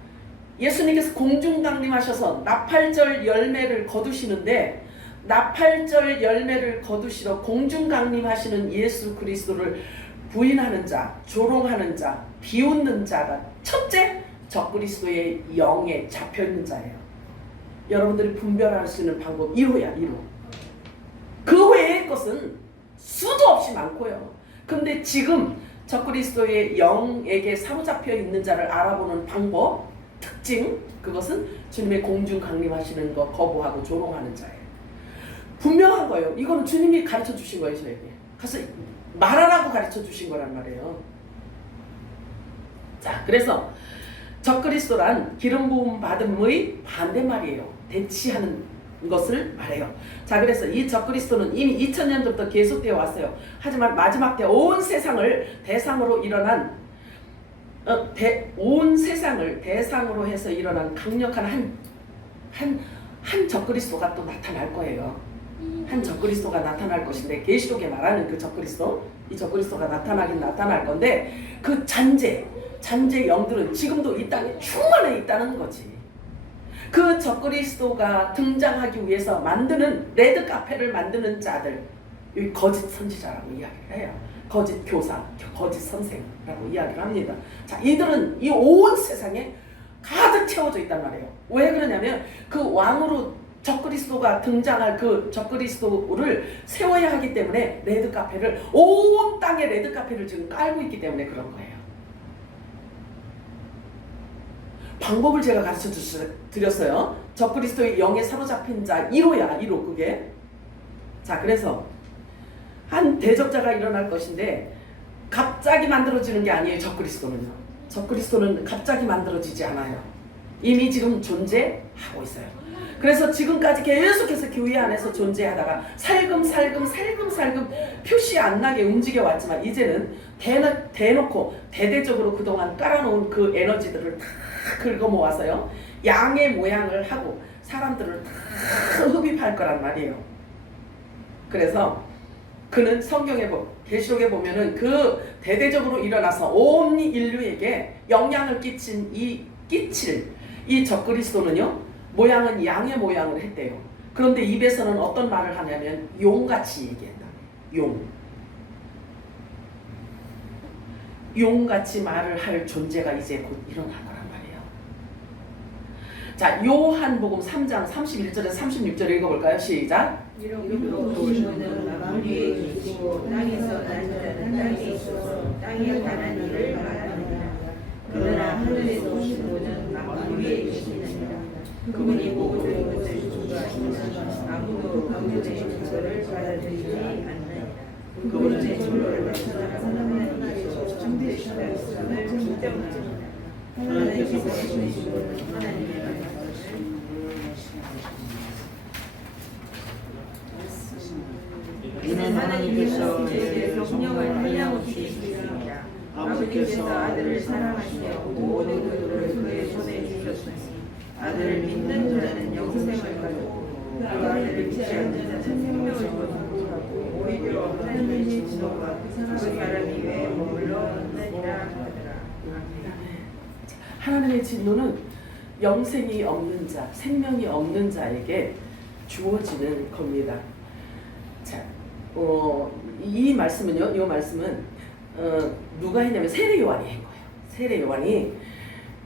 예수님께서 공중 강림하셔서 나팔절 열매를 거두시는데 나팔절 열매를 거두시러 공중 강림하시는 예수 그리스도를 부인하는 자, 조롱하는 자, 비웃는 자가 첫째 적그리스도의 영에 잡혀있는 자예요. 여러분들이 분별할 수 있는 방법 1호야. 1호. 그 외의 것은 수도 없이 많고요. 근데 지금 적그리스도의 영에게 사로잡혀 있는 자를 알아보는 방법, 특징, 그것은 주님의 공중 강림하시는 거 거부하고 조롱하는 자예요. 분명한 거예요. 이거는 주님이 가르쳐 주신 거예요. 저에게 가서 말하라고 가르쳐 주신 거란 말이에요. 자, 그래서 적그리스도란 기름 부음 받음의 반대말이에요. 대치하는 것을 말해요. 자, 그래서 이 적그리스도는 이미 2000년 전부터 계속되어 왔어요. 하지만 마지막 때 온 세상을 대상으로 일어난 온 세상을 대상으로 해서 일어난 강력한 한 적그리스도가 또 나타날 거예요. 한 적그리스도가 나타날 것인데 계시록에 말하는 그 적그리스도, 이 적그리스도가 나타나긴 나타날 건데 그 잔재 영들은 지금도 이 땅에 충만해 있다는 거지. 그 적그리스도가 등장하기 위해서 만드는 레드카펫을 만드는 자들, 여기 거짓 선지자라고 이야기를 해요. 거짓 교사, 거짓 선생이라고 이야기를 합니다. 자, 이들은 이 온 세상에 가득 채워져 있단 말이에요. 왜 그러냐면 그 왕으로 적그리스도가 등장할 그 적그리스도를 세워야 하기 때문에 레드카펫을 온 땅에 레드카펫을 지금 깔고 있기 때문에 그런 거예요. 방법을 제가 가르쳐 드렸어요. 적그리스도의 영에 사로잡힌 자 1호야. 1호 그게. 자, 그래서 한 대적자가 일어날 것인데 갑자기 만들어지는 게 아니에요. 적그리스도는요. 적그리스도는 갑자기 만들어지지 않아요. 이미 지금 존재하고 있어요. 그래서 지금까지 계속해서 교회 안에서 존재하다가 살금살금 표시 안 나게 움직여 왔지만 이제는 대놓고 대대적으로 그동안 깔아놓은 그 에너지들을 다 긁어 모아서요. 양의 모양을 하고 사람들을 다 흡입할 거란 말이에요. 그래서 그는 성경에 계시록에 보면은 그 대대적으로 일어나서 온 인류에게 영향을 끼친 이 적그리스도는요. 모양은 양의 모양을 했대요. 그런데 입에서는 어떤 말을 하냐면 용같이 얘기했다. 용같이 말을 할 존재가 이제 곧 일어날 거란 말이에요. 자, 요한복음 3장 31절에서 36절 읽어볼까요? 시작. 이러므로 그는 물 위에 계시고 땅에서 난 자는 땅에 있어서 땅에 관한 일을 말하느니라. 그러나 하늘에서 오신 분은 그분이 모든 것을 주관하시나 아무도 아무의 그것을 받아들이지 않느니라. 그분은 내 절로를 나타나 하나님께서 참되시다 있음을 증정하시니라. 하나님께서 하시는 것은 하나님의 말씀을 이는 하나님께서 우리에게 성령을 한량없이 주시니라. 아버지께서 아들을 사랑하시며 모든 것들을 그의 손에 주셨으니 아들을 믿는 자는 영생을 가지고 그 아들을 믿지 않는 자는 생명을 거두고 오히려 하나님의 진노가 그 사람이 왜 머물러 있느니라 하더라. 하나님의 진노는 영생이 없는 자, 생명이 없는 자에게 주어지는 겁니다. 자, 이 말씀은요, 이 말씀은 누가 했냐면 세례 요한이 한 거예요. 세례 요한이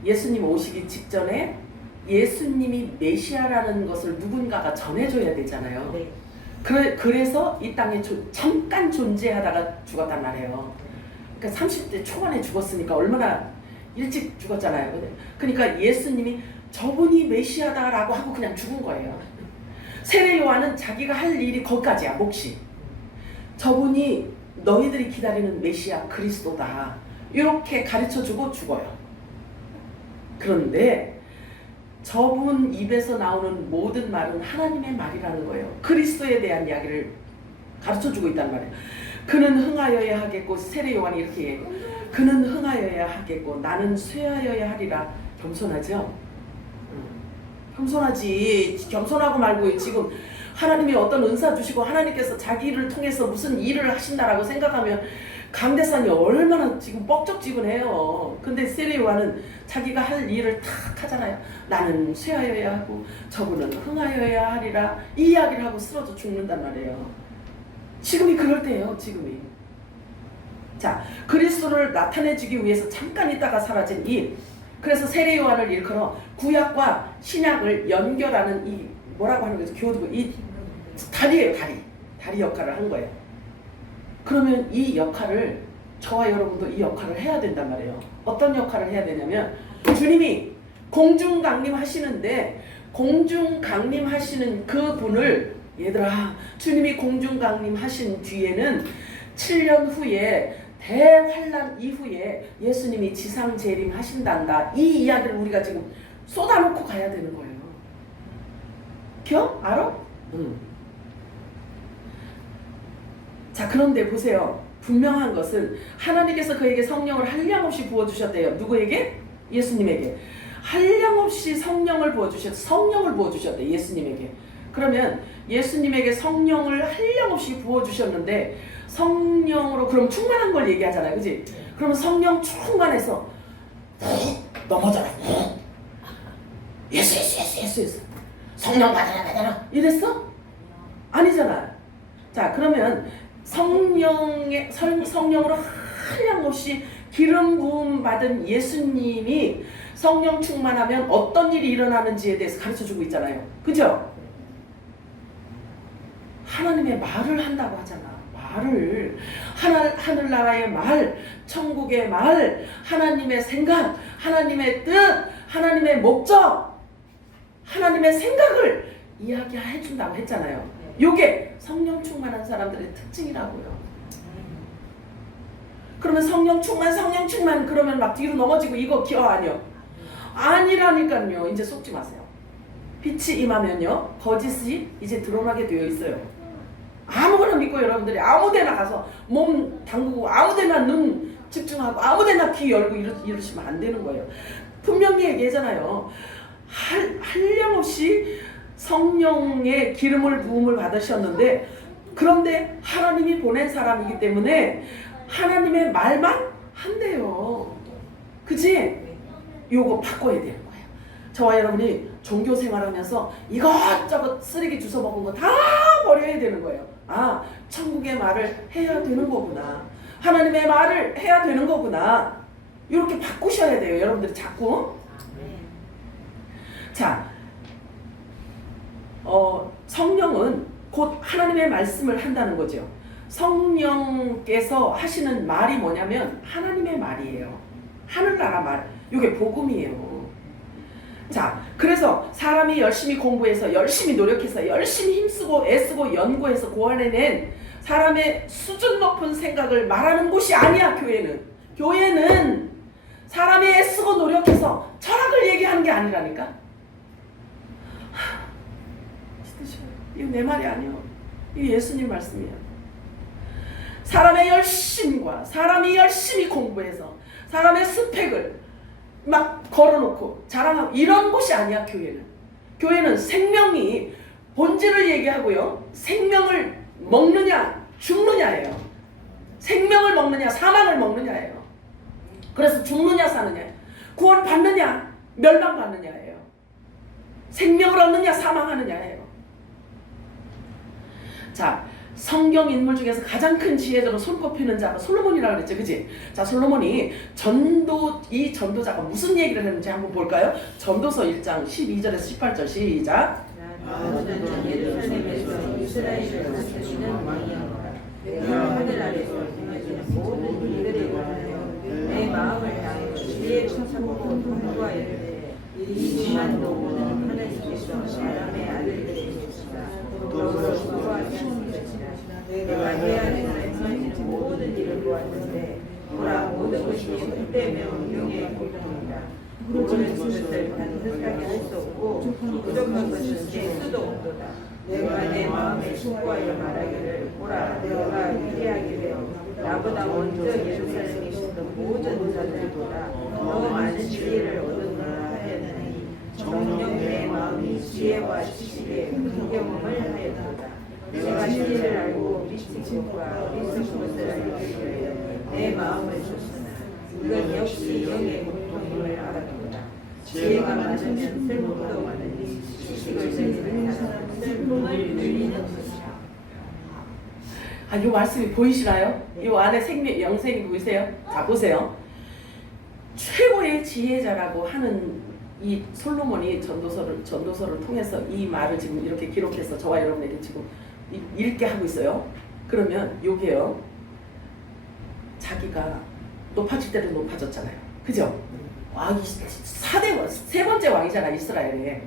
예수님 오시기 직전에 예수님이 메시아라는 것을 누군가가 전해줘야 되잖아요. 네. 그래서 이 땅에 잠깐 존재하다가 죽었단 말이에요. 그러니까 30대 초반에 죽었으니까 얼마나 일찍 죽었잖아요. 그러니까 예수님이 저분이 메시아다라고 하고 그냥 죽은 거예요. 세례 요한은 자기가 할 일이 거기까지야, 몫이. 저분이 너희들이 기다리는 메시아 그리스도다, 이렇게 가르쳐주고 죽어요. 그런데 저분 입에서 나오는 모든 말은 하나님의 말이라는 거예요. 그리스도에 대한 이야기를 가르쳐주고 있단 말이에요. 그는 흥하여야 하겠고, 세례 요한이 이렇게 얘기해요. 그는 흥하여야 하겠고 나는 쇠하여야 하리라. 겸손하죠? 겸손하지. 겸손하고 말고 지금 하나님이 어떤 은사 주시고 하나님께서 자기를 통해서 무슨 일을 하신다라고 생각하면 강대상이 얼마나 지금 뻑적지근해요. 근데 세례 요한은 자기가 할 일을 탁 하잖아요. 나는 쇠하여야 하고 저분은 흥하여야 하리라. 이 이야기를 하고 쓰러져 죽는단 말이에요. 지금이 그럴 때예요. 지금이. 자, 그리스도를 나타내주기 위해서 잠깐 있다가 사라진 그래서 세례 요한을 일컬어 구약과 신약을 연결하는 이 뭐라고 하는 거죠? 교두, 이 다리예요. 다리 역할을 한 거예요. 그러면 이 역할을, 저와 여러분도 이 역할을 해야 된단 말이에요. 어떤 역할을 해야 되냐면, 주님이 공중 강림하시는데 공중 강림하시는 그 분을, 얘들아, 주님이 공중 강림하신 뒤에는 7년 후에 대환란 이후에 예수님이 지상 재림하신단다. 이 이야기를 우리가 지금 쏟아놓고 가야 되는 거예요. 알아? 응. 자, 그런데 보세요. 분명한 것은 하나님께서 그에게 성령을 한량없이 부어주셨대요. 누구에게? 예수님에게. 한량없이 성령을 부어주셨대. 예수님에게. 그러면 예수님에게 성령을 한량없이 부어주셨는데, 성령으로 그럼 충만한 걸 얘기하잖아요. 그치? 그러면 성령 충만해서 넘어져라. 예수. 성령 받아라. 이랬어? 아니잖아. 자, 그러면 성령으로 한량없이 기름 부음 받은 예수님이 성령 충만하면 어떤 일이 일어나는지에 대해서 가르쳐주고 있잖아요. 그죠? 하나님의 말을 한다고 하잖아. 말을. 하늘나라의 말, 천국의 말, 하나님의 생각, 하나님의 뜻, 하나님의 목적, 하나님의 생각을 이야기해 준다고 했잖아요. 요게 성령 충만한 사람들의 특징이라고요. 그러면 성령 충만 그러면 막 뒤로 넘어지고 이거 기어 아니요? 아니라니까요. 이제 속지 마세요. 빛이 임하면요, 거짓이 이제 드러나게 되어 있어요. 아무거나 믿고 여러분들이 아무데나 가서 몸 담그고 아무데나 눈 집중하고 아무데나 귀 열고 이러시면 안 되는 거예요. 분명히 얘기하잖아요. 한량없이 성령의 기름을 부음을 받으셨는데, 그런데 하나님이 보낸 사람이기 때문에 하나님의 말만 한대요. 그치? 요거 바꿔야 되는 거예요. 저와 여러분이 종교 생활하면서 이것저것 쓰레기 주워 먹은 거 다 버려야 되는 거예요. 아, 천국의 말을 해야 되는 거구나. 하나님의 말을 해야 되는 거구나. 이렇게 바꾸셔야 돼요. 여러분들이 자꾸. 자, 성령은 곧 하나님의 말씀을 한다는 거죠. 성령께서 하시는 말이 뭐냐면 하나님의 말이에요. 하늘나라 말. 이게 복음이에요. 자, 그래서 사람이 열심히 공부해서 열심히 노력해서 열심히 힘쓰고 애쓰고 연구해서 고안해낸 사람의 수준 높은 생각을 말하는 곳이 아니야. 교회는 사람이 애쓰고 노력해서 철학을 얘기하는 게 아니라니까. 진짜 싫어요. 이거 내 말이 아니에요. 이거 예수님 말씀이에요. 사람의 열심과 사람이 열심히 공부해서 사람의 스펙을 막 걸어놓고 자랑하고 이런 곳이 아니야. 교회는 생명이 본질을 얘기하고요, 생명을 먹느냐 죽느냐예요. 생명을 먹느냐 사망을 먹느냐예요. 그래서 죽느냐 사느냐, 구원 받느냐 멸망 받느냐예요. 생명을 얻느냐 사망하느냐예요. 자, 성경 인물 중에서 가장 큰 지혜자로 손꼽히는 자가 솔로몬이라고 그랬죠, 그지? 자, 솔로몬이 이 전도자가 무슨 얘기를 했는지 한번 볼까요? 전도서 1장 12절에서 18절 시작. 너는 예루살렘에서 이스라엘을 다스리는 왕이여라. 내가 하늘 아래서 행하시는 모든 일들에 관하여 내 마음을 다하여 지혜를 찾고 통과하였는데 이 심한 노고는 하나님께서 사람의 아들들에게 주시다. 더불어 그와 같은 것이라. 내가 해안에서 행하시는 모든 일을 보았는데 보라, 모든 것이 헛되며 용의 고통이다. 그것을 단뜻하게 할 수 없고 부족한 것은 낼 수도 없도다. 내가 내 마음에 숙고하여 말하기를 보라, 내가 위대하게 되어 나보다 먼저 예루살렘에 있었던 모든 자들보다 더 많은 지혜를 얻었노라 하였나니 정녕 내 마음이 지혜와 지식에 큰 경험을 하였도다. 내가 진리를 알고 미친 것과 미친 것을 알기 위해 내 마음을 줬으나 이건 역시 영의 고통임을 알았도다. 지혜가 많으면 쓸모도 많으니 지식을 즐기는 사람은 쓸모를 누리는 것이다. 이 말씀이 보이시나요? 이 안에 영생이 보이세요? 자, 보세요. 최고의 지혜자라고 하는 이 솔로몬이 전도서를 통해서 이 말을 지금 이렇게 기록해서 저와 여러분에게 지금 읽게 하고 있어요. 그러면 요게요, 자기가 높아질 대로 높아졌잖아요. 그죠? 세 번째 왕이잖아, 이스라엘의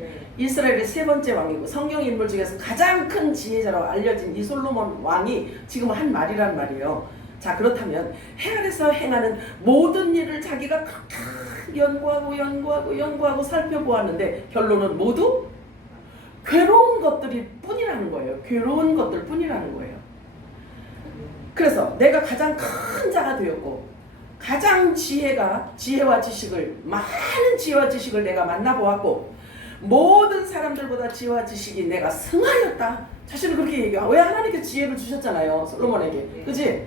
세 번째 왕이고 성경 인물 중에서 가장 큰 지혜자로 알려진 이 솔로몬 왕이 지금 한 말이란 말이에요. 자, 그렇다면 해 아래서 행하는 모든 일을 자기가 연구하고 살펴보았는데 결론은 모두 괴로운 것들이 뿐이라는 거예요. 괴로운 것들 뿐이라는 거예요. 그래서 내가 가장 큰 자가 되었고 가장 많은 지혜와 지식을 내가 만나보았고 모든 사람들보다 지혜와 지식이 내가 승하였다. 자신은 그렇게 얘기해요. 왜? 하나님께 지혜를 주셨잖아요, 솔로몬에게. 그치?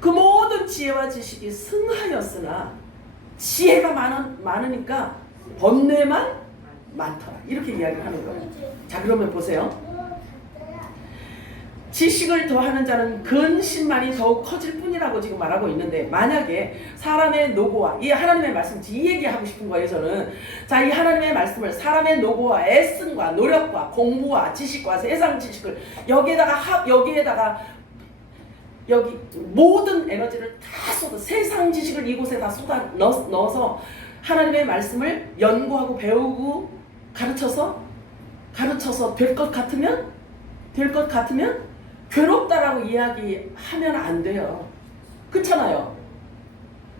그 모든 지혜와 지식이 승하였으나 지혜가 많으니까 번뇌만 많더라. 이렇게 이야기를 하는 거예요. 자, 그러면 보세요. 지식을 더하는 자는 근심만이 더욱 커질 뿐이라고 지금 말하고 있는데, 만약에 사람의 노고와 이 하나님의 말씀, 이 얘기하고 싶은 거예요, 저는. 자, 이 하나님의 말씀을 사람의 노고와 애씀과 노력과 공부와 지식과 세상 지식을 여기 모든 에너지를 다 세상 지식을 이곳에 다 넣어서 하나님의 말씀을 연구하고 배우고 가르쳐서 될 것 같으면 괴롭다라고 이야기하면 안 돼요. 그렇잖아요.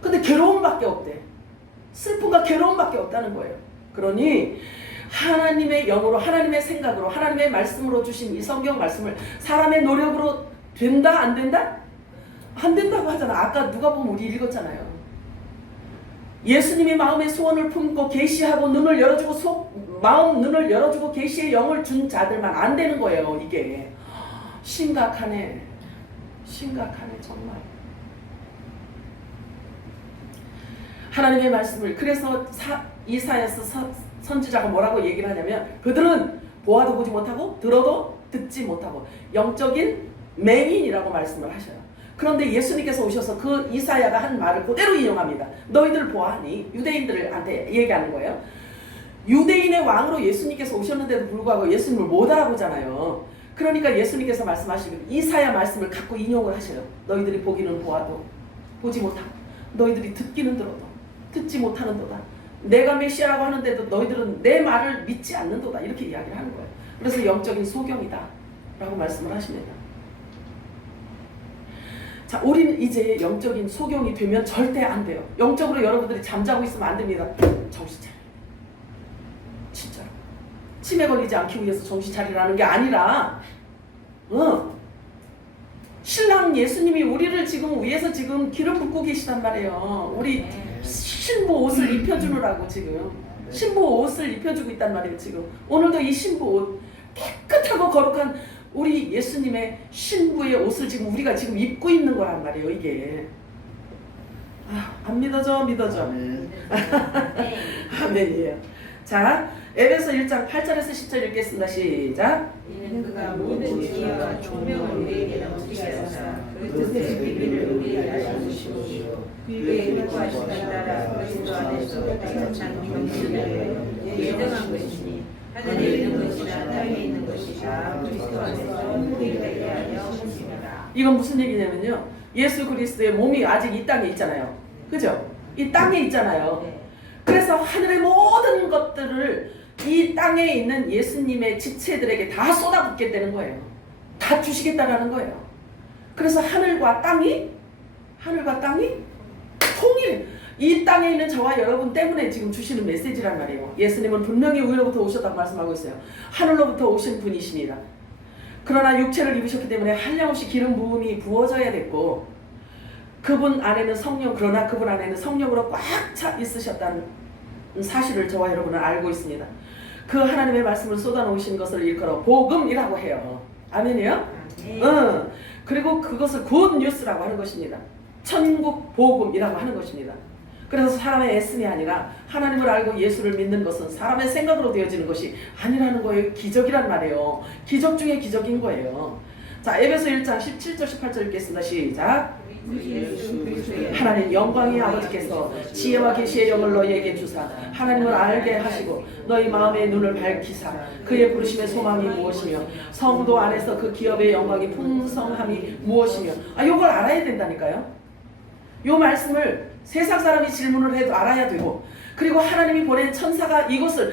근데 괴로움밖에 없대. 슬픔과 괴로움밖에 없다는 거예요. 그러니 하나님의 영으로, 하나님의 생각으로, 하나님의 말씀으로 주신 이 성경 말씀을 사람의 노력으로 된다? 안 된다? 안 된다고 하잖아. 아까 누가 보면 우리 읽었잖아요. 예수님이 마음의 소원을 품고 계시하고 마음 눈을 열어주고 계시의 영을 준 자들만 안 되는 거예요. 이게 심각하네 정말. 하나님의 말씀을, 그래서 이사야서 선지자가 뭐라고 얘기를 하냐면, 그들은 보아도 보지 못하고 들어도 듣지 못하고 영적인 맹인이라고 말씀을 하셔요. 그런데 예수님께서 오셔서 그 이사야가 한 말을 그대로 인용합니다. 너희들 보아하니, 유대인들한테 얘기하는 거예요. 유대인의 왕으로 예수님께서 오셨는데도 불구하고 예수님을 못 알아보잖아요. 그러니까 예수님께서 말씀하시기를 이사야 말씀을 갖고 인용을 하셔요. 너희들이 보기는 보아도 보지 못하고, 너희들이 듣기는 들어도 듣지 못하는도다. 내가 메시아라고 하는데도 너희들은 내 말을 믿지 않는도다. 이렇게 이야기를 하는 거예요. 그래서 영적인 소경이다 라고 말씀을 하십니다. 자, 우리는 이제 영적인 소경이 되면 절대 안 돼요. 영적으로 여러분들이 잠자고 있으면 안 됩니다. 정신 차려. 진짜로. 치매 걸리지 않기 위해서 정신 차리라는 게 아니라 신랑 예수님이 우리를 지금 위해서 지금 기름 붓고 계시단 말이에요. 우리 신부 옷을 입혀주느라고 지금 신부 옷을 입혀주고 있단 말이에요. 지금 오늘도 이 신부 옷 깨끗하고 거룩한 우리 예수님의 신부의 옷을 지금 우리가 지금 입고 있는 거란 말이에요. 이게 안 믿어져? 믿어져? 아멘이에요. 자, 에베소 1장 8절에서 10절 읽겠습니다. 시작. 이는 그가 모든 지혜와 총명을 우리에게 넘치게 하사 그 뜻의 비밀을 우리에게 알려주시고 그의 기뻐하심을 따라 그리스도 안에서 따뜻한 경륜을 예정한 것이니 하늘에 있는 것이나 땅에 있는 것이나 그리스도 안에서 우리를 되게 하려 하십니다. 이건 무슨 얘기냐면요. 예수 그리스도의 몸이 아직 이 땅에 있잖아요. 그죠? 이 땅에 있잖아요. 그래서 하늘의 모든 것들을 이 땅에 있는 예수님의 지체들에게 다 쏟아붓겠다는 거예요. 다 주시겠다라는 거예요. 그래서 하늘과 땅이 통일해. 이 땅에 있는 저와 여러분 때문에 지금 주시는 메시지란 말이에요. 예수님은 분명히 위로부터 오셨다고 말씀하고 있어요. 하늘로부터 오신 분이십니다. 그러나 육체를 입으셨기 때문에 한량없이 기름 부음이 부어져야 됐고 그분 안에는 성령, 그러나 그분 안에는 성령으로 꽉 차 있으셨다는 사실을 저와 여러분은 알고 있습니다. 그 하나님의 말씀을 쏟아놓으신 것을 일컬어 복음이라고 해요. 아멘이요? 그리고 그것을 굿 뉴스라고 하는 것입니다. 천국 복음이라고 하는 것입니다. 그래서 사람의 애씀이 아니라 하나님을 알고 예수를 믿는 것은 사람의 생각으로 되어지는 것이 아니라는 거예요. 기적이란 말이에요. 기적 중에 기적인 거예요. 자, 에베소 1장 17절 18절 읽겠습니다. 시작. 하나님 영광의 아버지께서 지혜와 계시의 영을 너희에게 주사 하나님을 알게 하시고 너희 마음의 눈을 밝히사 그의 부르심의 소망이 무엇이며 성도 안에서 그 기업의 영광이 풍성함이 무엇이며 이걸 알아야 된다니까요. 요 말씀을 세상 사람이 질문을 해도 알아야 되고 그리고 하나님이 보낸 천사가 이것을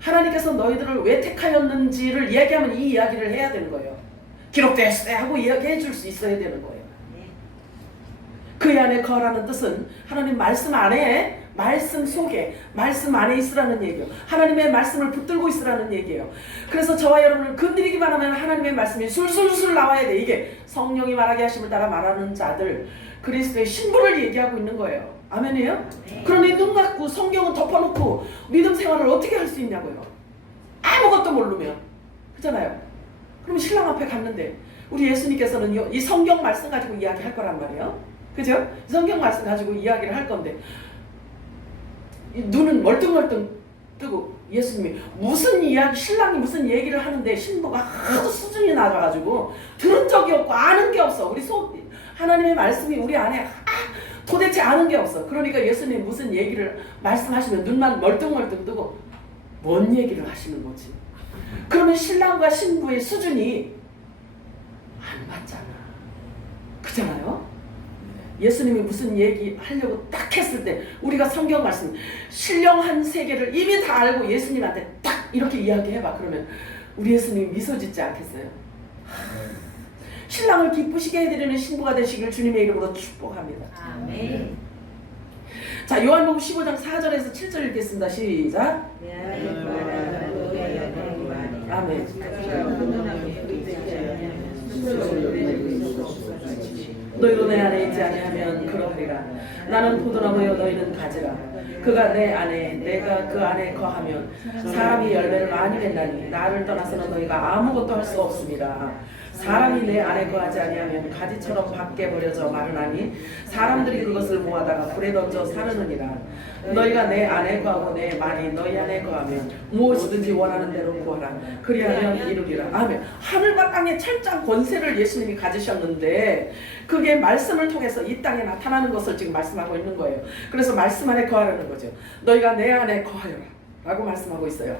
하나님께서 너희들을 왜 택하였는지를 이야기하면 이 이야기를 해야 되는 거예요. 기록되었으되 하고 이야기해 줄 수 있어야 되는 거예요. 그 안에 거라는 뜻은 하나님 말씀 안에, 말씀 속에, 말씀 안에 있으라는 얘기예요. 하나님의 말씀을 붙들고 있으라는 얘기예요. 그래서 저와 여러분을 건드리기만 하면 하나님의 말씀이 술술술 나와야 돼. 이게 성령이 말하게 하심을 따라 말하는 자들, 그리스도의 신부를 얘기하고 있는 거예요. 아멘이에요? 그러니 눈 감고 성경은 덮어놓고 믿음 생활을 어떻게 할 수 있냐고요. 아무것도 모르면. 그렇잖아요. 그럼 신랑 앞에 갔는데 우리 예수님께서는 이 성경 말씀 가지고 이야기할 거란 말이에요. 그죠? 성경 말씀 가지고 이야기를 할 건데 눈은 멀뚱멀뚱 뜨고 예수님이 신랑이 무슨 얘기를 하는데 신부가 하도 수준이 낮아가지고 들은 적이 없고 아는 게 없어. 하나님의 말씀이 우리 안에 도대체 아는 게 없어. 그러니까 예수님이 무슨 얘기를 말씀하시면 눈만 멀뚱멀뚱 뜨고 뭔 얘기를 하시는 거지? 그러면 신랑과 신부의 수준이 안 맞잖아. 그잖아요? 예수님이 무슨 얘기 하려고 딱 했을 때 우리가 성경 말씀 신령한 세계를 이미 다 알고 예수님한테 딱 이렇게 이야기해봐. 그러면 우리 예수님이 미소 짓지 않겠어요? 신랑을 기쁘시게 해드리는 신부가 되시길 주님의 이름으로 축복합니다. 아멘. 자, 요한복음 15장 4절에서 7절 읽겠습니다. 시작. 아멘. 너희도 내 안에 있지 아니하면 그러하리라. 나는 포도나무여 너희는 가지라. 그가 내 안에 내가 그 안에 거하면 사람이 열매를 많이 맺나니 나를 떠나서는 너희가 아무것도 할 수 없습니다. 사람이 내 안에 거하지 아니하면 가지처럼 밖에 버려져 마르나니 사람들이 그것을 모아다가 불에 던져 사르느니라. 너희가 내 안에 거하고 내 말이 너희 안에 거하면 무엇이든지 원하는 대로 구하라. 그리하면 이루리라. 아멘. 하늘과 땅의 철장 권세를 예수님이 가지셨는데 그게 말씀을 통해서 이 땅에 나타나는 것을 지금 말씀하고 있는 거예요. 그래서 말씀 안에 거하라는 거죠. 너희가 내 안에 거하여라 라고 말씀하고 있어요.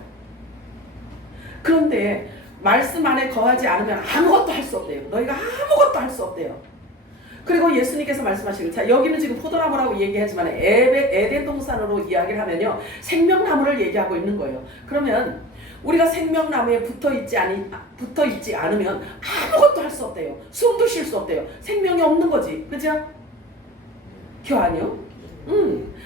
그런데 말씀 안에 거하지 않으면 아무것도 할 수 없대요. 너희가 아무것도 할 수 없대요. 그리고 예수님께서 말씀하시길, 자 여기는 지금 포도나무라고 얘기하지만 에덴 동산으로 이야기를 하면요 생명나무를 얘기하고 있는 거예요. 그러면 우리가 생명나무에 붙어 있지 않으면 아무것도 할 수 없대요. 숨도 쉴 수 없대요. 생명이 없는 거지, 그죠? 교환이요?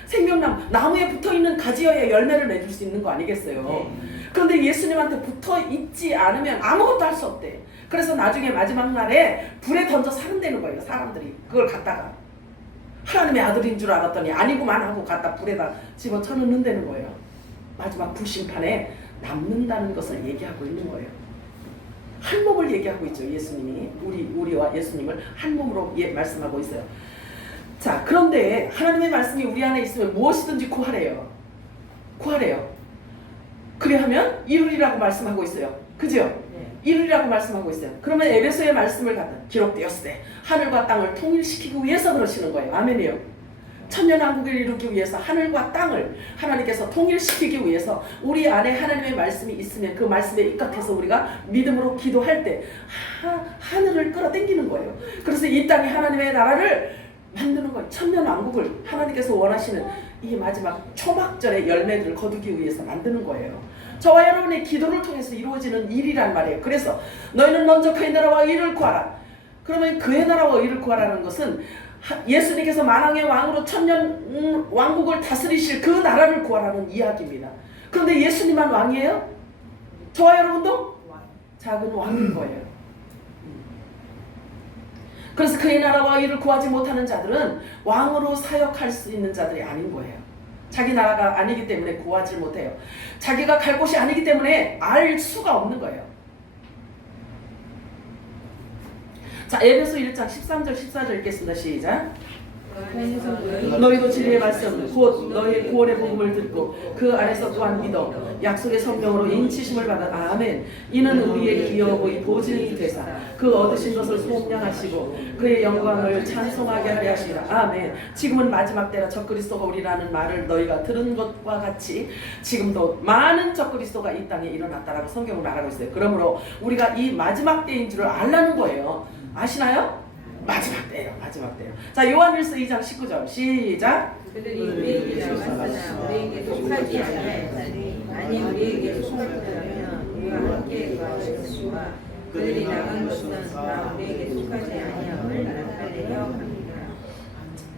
생명나무, 나무에 붙어 있는 가지여야 열매를 맺을 수 있는 거 아니겠어요? 그런데 예수님한테 붙어 있지 않으면 아무것도 할 수 없대. 그래서 나중에 마지막 날에 불에 던져 사른다는 거예요. 사람들이 그걸 갖다가 하나님의 아들인 줄 알았더니 아니구만 하고 갖다 불에다 집어쳐 넣는다는 거예요. 마지막 불심판에 남는다는 것을 얘기하고 있는 거예요. 한 몸을 얘기하고 있죠. 예수님이 우리와 예수님을 한 몸으로 말씀하고 있어요. 자, 그런데 하나님의 말씀이 우리 안에 있으면 무엇이든지 구하래요. 그리하면 이루리라고 말씀하고 있어요. 그죠? 이루리라고 말씀하고 있어요. 그러면 에베소의 말씀을 갖다 기록되었으되 하늘과 땅을 통일시키기 위해서 그러시는 거예요. 아멘이요. 천년왕국을 이루기 위해서 하늘과 땅을 하나님께서 통일시키기 위해서 우리 안에 하나님의 말씀이 있으면 그 말씀에 입각해서 우리가 믿음으로 기도할 때 하늘을 끌어당기는 거예요. 그래서 이 땅에 하나님의 나라를 만드는 거예요. 천년왕국을 하나님께서 원하시는 이 마지막 초막절의 열매들을 거두기 위해서 만드는 거예요. 저와 여러분의 기도를 통해서 이루어지는 일이란 말이에요. 그래서 너희는 먼저 그의 나라와 의를 구하라. 그러면 그의 나라와 의를 구하라는 것은 예수님께서 만왕의 왕으로 천년 왕국을 다스리실 그 나라를 구하라는 이야기입니다. 그런데 예수님만 왕이에요? 저와 여러분도 작은 왕인 거예요. 그래서 그의 나라와 의를 구하지 못하는 자들은 왕으로 사역할 수 있는 자들이 아닌 거예요. 자기 나라가 아니기 때문에 구하지 못해요. 자기가 갈 곳이 아니기 때문에 알 수가 없는 거예요. 자, 에베소 1장 13절 14절 읽겠습니다. 시작. 너희도 진리의 말씀 곧 너희의 구원의 복음을 듣고 그 안에서 또한 믿어 약속의 성령으로 인치심을 받아. 아멘. 이는 우리의 기업의 이 보증이 되사 그 얻으신 것을 소명하시고 그의 영광을 찬송하게 하려 하시라. 아멘. 지금은 마지막 때라 적그리스도가 우리라는 말을 너희가 들은 것과 같이 지금도 많은 적그리스도가 이 땅에 일어났다라고 성경을 말하고 있어요. 그러므로 우리가 이 마지막 때인 줄을 알라는 거예요. 아시나요? 마지막 때예요. 자, 요한일서 2장 19절 시작. 그들이 우리에게 나왔으나 우리에게 속하지 아니하였으니 아니 우리에게 속하였다면 우리와 함께 거하실 것이와 그들이 나간 것은 다 우리에게 속하지 아니함을 나타내려 합니다.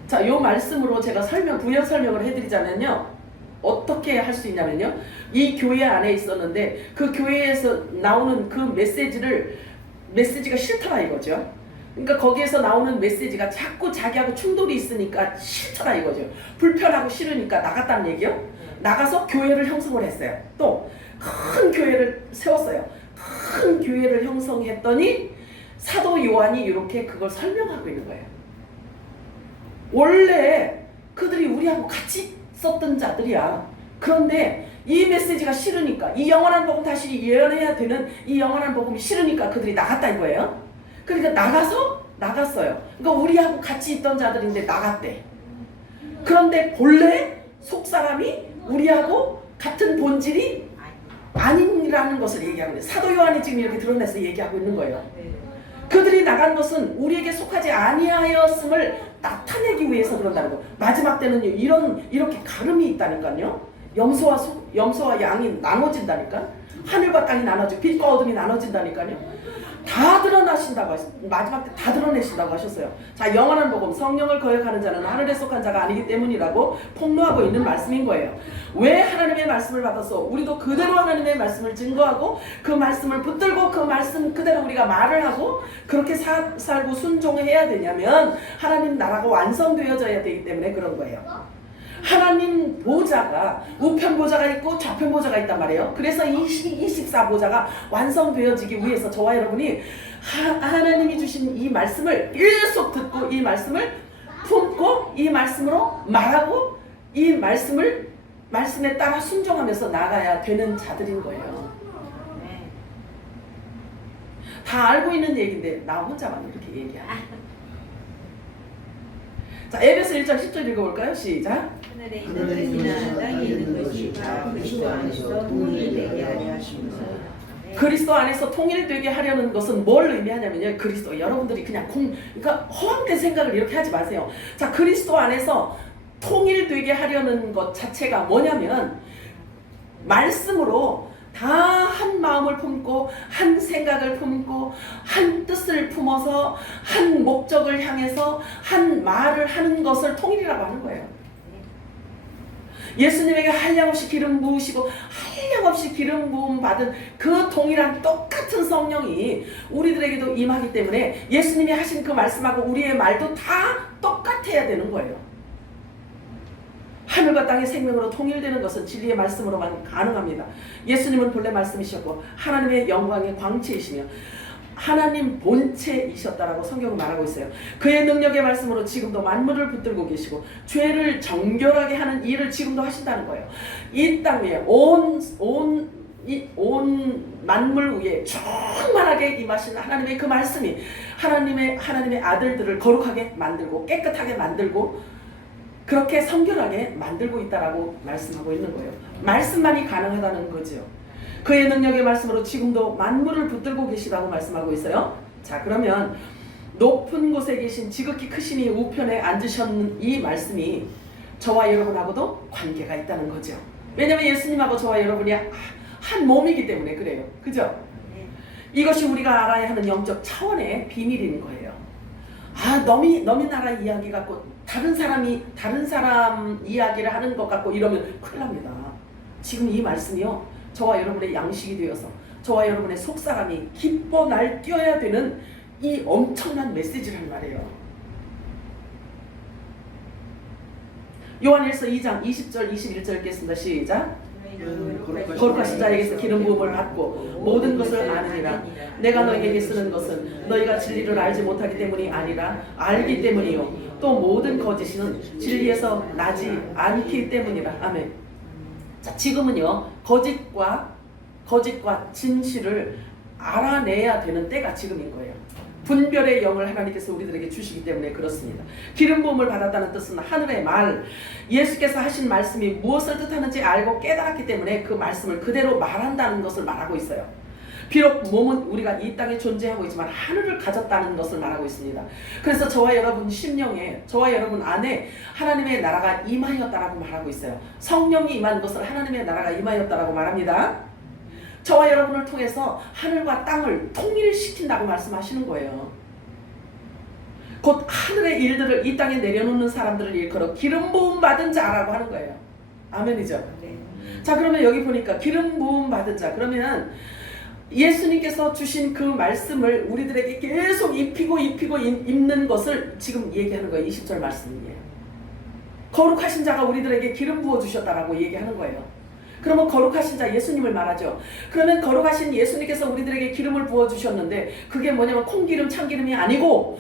자, 요 말씀으로 제가 부연 설명을 해드리자면요, 어떻게 할 수 있냐면요, 이 교회 안에 있었는데 그 교회에서 나오는 그 메시지가 싫더라 이거죠. 그러니까 거기에서 나오는 메시지가 자꾸 자기하고 충돌이 있으니까 싫더라 이거죠. 불편하고 싫으니까 나갔다는 얘기요. 나가서 교회를 형성을 했어요. 또 큰 교회를 세웠어요. 큰 교회를 형성했더니 사도 요한이 이렇게 그걸 설명하고 있는 거예요. 원래 그들이 우리하고 같이 썼던 자들이야. 그런데 이 메시지가 싫으니까, 이 영원한 복음 다시 예언해야 되는 이 영원한 복음이 싫으니까 그들이 나갔다 이거예요. 그러니까 나갔어요. 그러니까 우리하고 같이 있던 자들인데 나갔대. 그런데 본래 속사람이 우리하고 같은 본질이 아니라는 것을 얘기하고 있어요. 사도 요한이 지금 이렇게 드러내서 얘기하고 있는 거예요. 그들이 나간 것은 우리에게 속하지 아니하였음을 나타내기 위해서 그런다는 거. 마지막 때는요, 이렇게 가름이 있다니까요. 염소와 양이 나눠진다니까. 하늘과 땅이 나눠지고 빛과 어둠이 나눠진다니까요. 다 드러나신다고 마지막 때 다 드러내신다고 하셨어요. 자, 영원한 복음, 성령을 거역하는 자는 하늘에 속한 자가 아니기 때문이라고 폭로하고 있는 말씀인 거예요. 왜 하나님의 말씀을 받아서 우리도 그대로 하나님의 말씀을 증거하고 그 말씀을 붙들고 그 말씀 그대로 우리가 말을 하고 그렇게 살고 순종해야 되냐면 하나님 나라가 완성되어져야 되기 때문에 그런 거예요. 하나님 보좌가 우편 보좌가 있고 좌편 보좌가 있단 말이에요. 그래서 24보좌가 완성되어지기 위해서 저와 여러분이 하나님이 주신 이 말씀을 계속 듣고 이 말씀을 품고 이 말씀으로 말하고 이 말씀에 따라 순종하면서 나가야 되는 자들인 거예요. 다 알고 있는 얘기인데 나 혼자만 이렇게 얘기하는. 자, 에베소 1장 10절 읽어볼까요? 시작. 하늘에 있는 것이나 땅에 있는 것이 다 그리스도 안에서 동일이 되게 하려 하시면서 그리스도 안에서 통일되게 하려는 것은 뭘 의미하냐면요. 그리스도 여러분들이 그냥 그러니까 허황된 생각을 이렇게 하지 마세요. 자, 그리스도 안에서 통일되게 하려는 것 자체가 뭐냐면 말씀으로 다 한 마음을 품고 한 생각을 품고 한 뜻을 품어서 한 목적을 향해서 한 말을 하는 것을 통일이라고 하는 거예요. 예수님에게 한량없이 기름 부으시고 한량없이 기름 부음 받은 그 동일한 똑같은 성령이 우리들에게도 임하기 때문에 예수님이 하신 그 말씀하고 우리의 말도 다 똑같아야 되는 거예요. 하늘과 땅의 생명으로 통일되는 것은 진리의 말씀으로만 가능합니다. 예수님은 본래 말씀이셨고 하나님의 영광의 광채이시며 하나님 본체이셨다라고 성경은 말하고 있어요. 그의 능력의 말씀으로 지금도 만물을 붙들고 계시고 죄를 정결하게 하는 일을 지금도 하신다는 거예요. 이 땅 위에 온 만물 위에 충만하게 임하신 하나님의 그 말씀이 하나님의 아들들을 거룩하게 만들고 깨끗하게 만들고 그렇게 성결하게 만들고 있다라고 말씀하고 있는 거예요. 말씀만이 가능하다는 거죠. 그의 능력의 말씀으로 지금도 만물을 붙들고 계시다고 말씀하고 있어요. 자, 그러면 높은 곳에 계신 지극히 크신 이 우편에 앉으셨는 이 말씀이 저와 여러분하고도 관계가 있다는 거죠. 왜냐하면 예수님하고 저와 여러분이 한 몸이기 때문에 그래요. 그죠? 이것이 우리가 알아야 하는 영적 차원의 비밀인 거예요. 너미 나라 이야기 같고 다른 사람 이야기를 하는 것 같고 이러면 큰일 납니다. 지금 이 말씀이요, 저와 여러분의 양식이 되어서 저와 여러분의 속사람이 기뻐 날뛰어야 되는 이 엄청난 메시지란 말이에요. 요한일서 2장 20절 21절 읽겠습니다. 시작. 거룩하신 자에게서 기름 부음을 받고 모든 것을 아느니라. 내가 너에게 쓰는 것은 너희가 진리를 알지 못하기 때문이 아니라 알기 때문이요 또 모든 거짓은 진리에서 나지 않기 때문이라. 아멘. 자, 지금은요 거짓과 진실을 알아내야 되는 때가 지금인 거예요. 분별의 영을 하나님께서 우리들에게 주시기 때문에 그렇습니다. 기름 부음을 받았다는 뜻은 하늘의 말, 예수께서 하신 말씀이 무엇을 뜻하는지 알고 깨달았기 때문에 그 말씀을 그대로 말한다는 것을 말하고 있어요. 비록 몸은 우리가 이 땅에 존재하고 있지만 하늘을 가졌다는 것을 말하고 있습니다. 그래서 저와 여러분 심령에, 저와 여러분 안에 하나님의 나라가 임하였다라고 말하고 있어요. 성령이 임한 것을 하나님의 나라가 임하였다라고 말합니다. 저와 여러분을 통해서 하늘과 땅을 통일시킨다고 말씀하시는 거예요. 곧 하늘의 일들을 이 땅에 내려놓는 사람들을 일컬어 기름 부음 받은 자라고 하는 거예요. 아멘이죠? 네. 자, 그러면 여기 보니까 기름 부음 받은 자, 그러면 예수님께서 주신 그 말씀을 우리들에게 계속 입히고 입는 것을 지금 얘기하는 거예요. 20절 말씀이에요. 거룩하신 자가 우리들에게 기름 부어 주셨다라고 얘기하는 거예요. 그러면 거룩하신 자 예수님을 말하죠. 그러면 거룩하신 예수님께서 우리들에게 기름을 부어주셨는데 그게 뭐냐면 콩기름 참기름이 아니고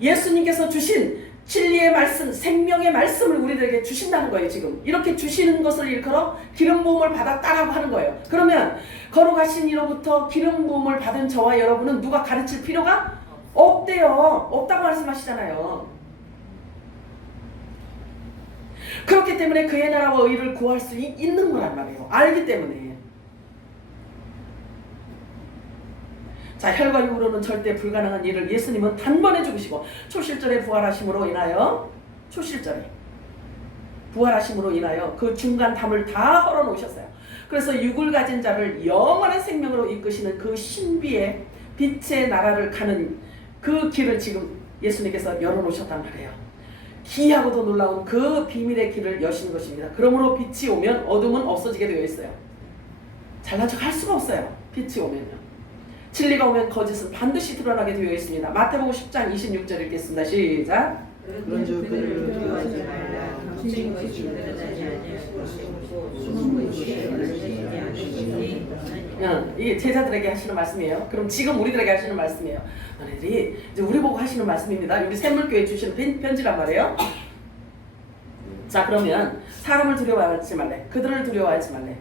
예수님께서 주신 진리의 말씀, 생명의 말씀을 우리들에게 주신다는 거예요. 지금 이렇게 주시는 것을 일컬어 기름 부음을 받았다라고 하는 거예요. 그러면 거룩하신 이로부터 기름 부음을 받은 저와 여러분은 누가 가르칠 필요가 없대요. 없다고 말씀하시잖아요. 그렇기 때문에 그의 나라와 의를 구할 수 있는 거란 말이에요. 알기 때문에. 자, 혈과 육으로는 절대 불가능한 일을 예수님은 단번에 죽으시고 초실절에 부활하심으로 인하여 그 중간 담을 다 헐어 놓으셨어요. 그래서 육을 가진 자를 영원한 생명으로 이끄시는 그 신비의 빛의 나라를 가는 그 길을 지금 예수님께서 열어 놓으셨단 말이에요. 기이하고도 놀라운 그 비밀의 길을 여시는 것입니다. 그러므로 빛이 오면 어둠은 없어지게 되어 있어요. 잘난 척 할 수가 없어요. 빛이 오면요. 진리가 오면 거짓은 반드시 드러나게 되어 있습니다. 마태복음 10장 26절 읽겠습니다. 시작. 그런즉 그를 두려워하지 말라. 감추인 것이 드러나지 아니할 것이고 숨은 것이 알려지지 않을 것이니 이게 제자들에게 하시는 말씀이에요. 그럼 지금 우리들에게 하시는 말씀이에요. 너네들이 이제 우리 보고 하시는 말씀입니다. 우리 샘물교회 주시는 편지란 말이에요. 자, 그러면 사람을 두려워하지 말래. 그들을 두려워하지 말래.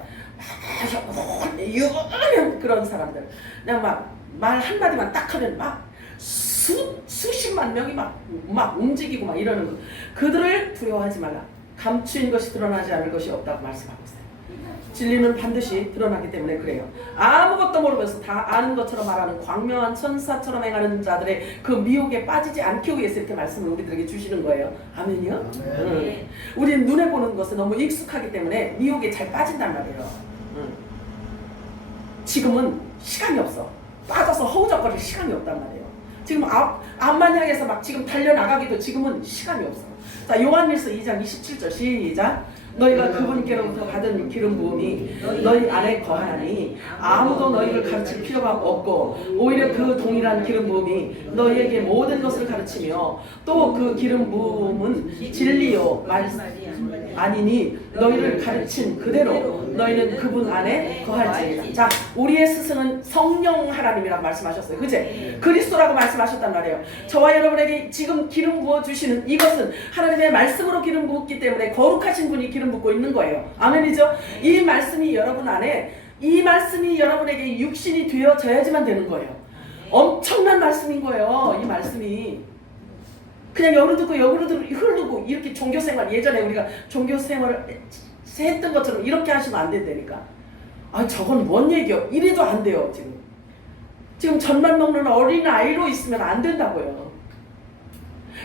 유명한 그런 사람들. 그냥 막 말 한마디만 딱 하면 막 수십만 명이 막 움직이고 막 이러는 거. 그들을 두려워하지 말라. 감추인 것이 드러나지 않을 것이 없다고 말씀하고 있어요. 진리는 반드시 드러나기 때문에 그래요. 아무것도 모르면서 다 아는 것처럼 말하는 광명한 천사처럼 행하는 자들의 그 미혹에 빠지지 않기 위해서 이렇게 말씀을 우리들에게 주시는 거예요. 아멘이요? 네. 우리는 눈에 보는 것에 너무 익숙하기 때문에 미혹에 잘 빠진단 말이에요. 지금은 시간이 없어. 빠져서 허우적거릴 시간이 없단 말이에요. 지금 앞만 향해서 막 지금 달려나가기도 지금은 시간이 없어. 자, 요한일서 2장 27절 시작. 너희가 그분께로부터 받은 기름 부음이 너희 안에 거하니 아무도 너희를 가르칠 필요가 없고 오히려 그 동일한 기름 부음이 너희에게 모든 것을 가르치며 또 그 기름 부음은 진리요 아니니 너희를 가르친 그대로 너희는 그분 안에 거할지니라. 자, 우리의 스승은 성령 하나님이라고 말씀하셨어요. 그제? 그리스도라고 말씀하셨단 말이에요. 저와 여러분에게 지금 기름 부어주시는 이것은 하나님의 말씀으로 기름 부었기 때문에 거룩하신 분이 기름 붓고 있는 거예요. 아멘이죠? 이 말씀이 여러분 안에, 이 말씀이 여러분에게 육신이 되어져야지만 되는 거예요. 엄청난 말씀인 거예요. 이 말씀이 그냥 여기로 듣고 여기로 흐르고 이렇게 종교생활, 예전에 우리가 종교생활을 했던 것처럼 이렇게 하시면 안 된다니까. 아, 저건 뭔 얘기요? 이래도 안 돼요. 지금 젖만 먹는 어린 아이로 있으면 안 된다고요.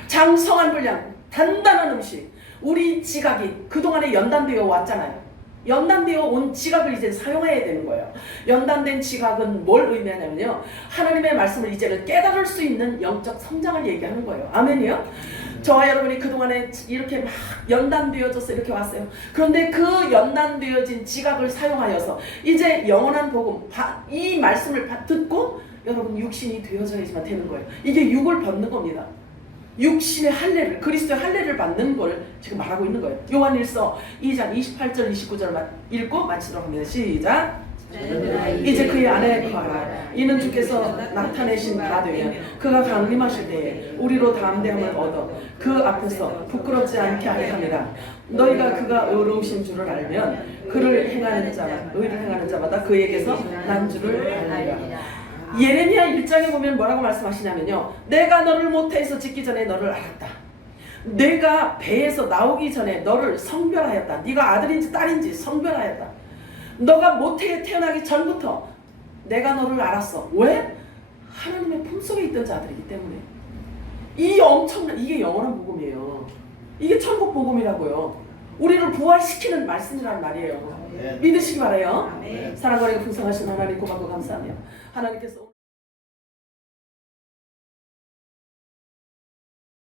장성한 분량, 단단한 음식. 우리 지각이 그동안에 연단되어 왔잖아요. 연단되어 온 지각을 이제 사용해야 되는 거예요. 연단된 지각은 뭘 의미하냐면요, 하나님의 말씀을 이제는 깨달을 수 있는 영적 성장을 얘기하는 거예요. 아멘이요? 저와 여러분이 그동안에 이렇게 막 연단되어져서 이렇게 왔어요. 그런데 그 연단되어진 지각을 사용하여서 이제 영원한 복음, 이 말씀을 듣고 여러분 육신이 되어져야지만 되는 거예요. 이게 육을 벗는 겁니다. 육신의 할례를, 그리스도의 할례를 받는 걸 지금 말하고 있는 거예요. 요한일서 2장 28절 29절 읽고 마치도록 합니다. 시작. 이제 그의 안에 거하라. 이는 주께서 나타내신 바 되면 그가 강림하실 때에 우리로 담대함을 얻어 그 앞에서 부끄럽지 않게 하려 함이라. 너희가 그가 의로우신 줄을 알면 그를 행하는 자마다, 의를 행하는 자마다 그에게서 난 줄을 알리라. 예레미야 1장에 보면 뭐라고 말씀하시냐면요, 내가 너를 모태에서 짓기 전에 너를 알았다. 내가 배에서 나오기 전에 너를 성별하였다. 네가 아들인지 딸인지 성별하였다. 너가 모태에 태어나기 전부터 내가 너를 알았어. 왜? 하나님의 품속에 있던 자들이기 때문에. 이 엄청난, 이게 영원한 복음이에요. 이게 천국 복음이라고요. 우리를 부활시키는 말씀이라는 말이에요. 믿으시기 바라요. 사랑과 풍성하신 하나님 고맙고 감사하며 하나님께서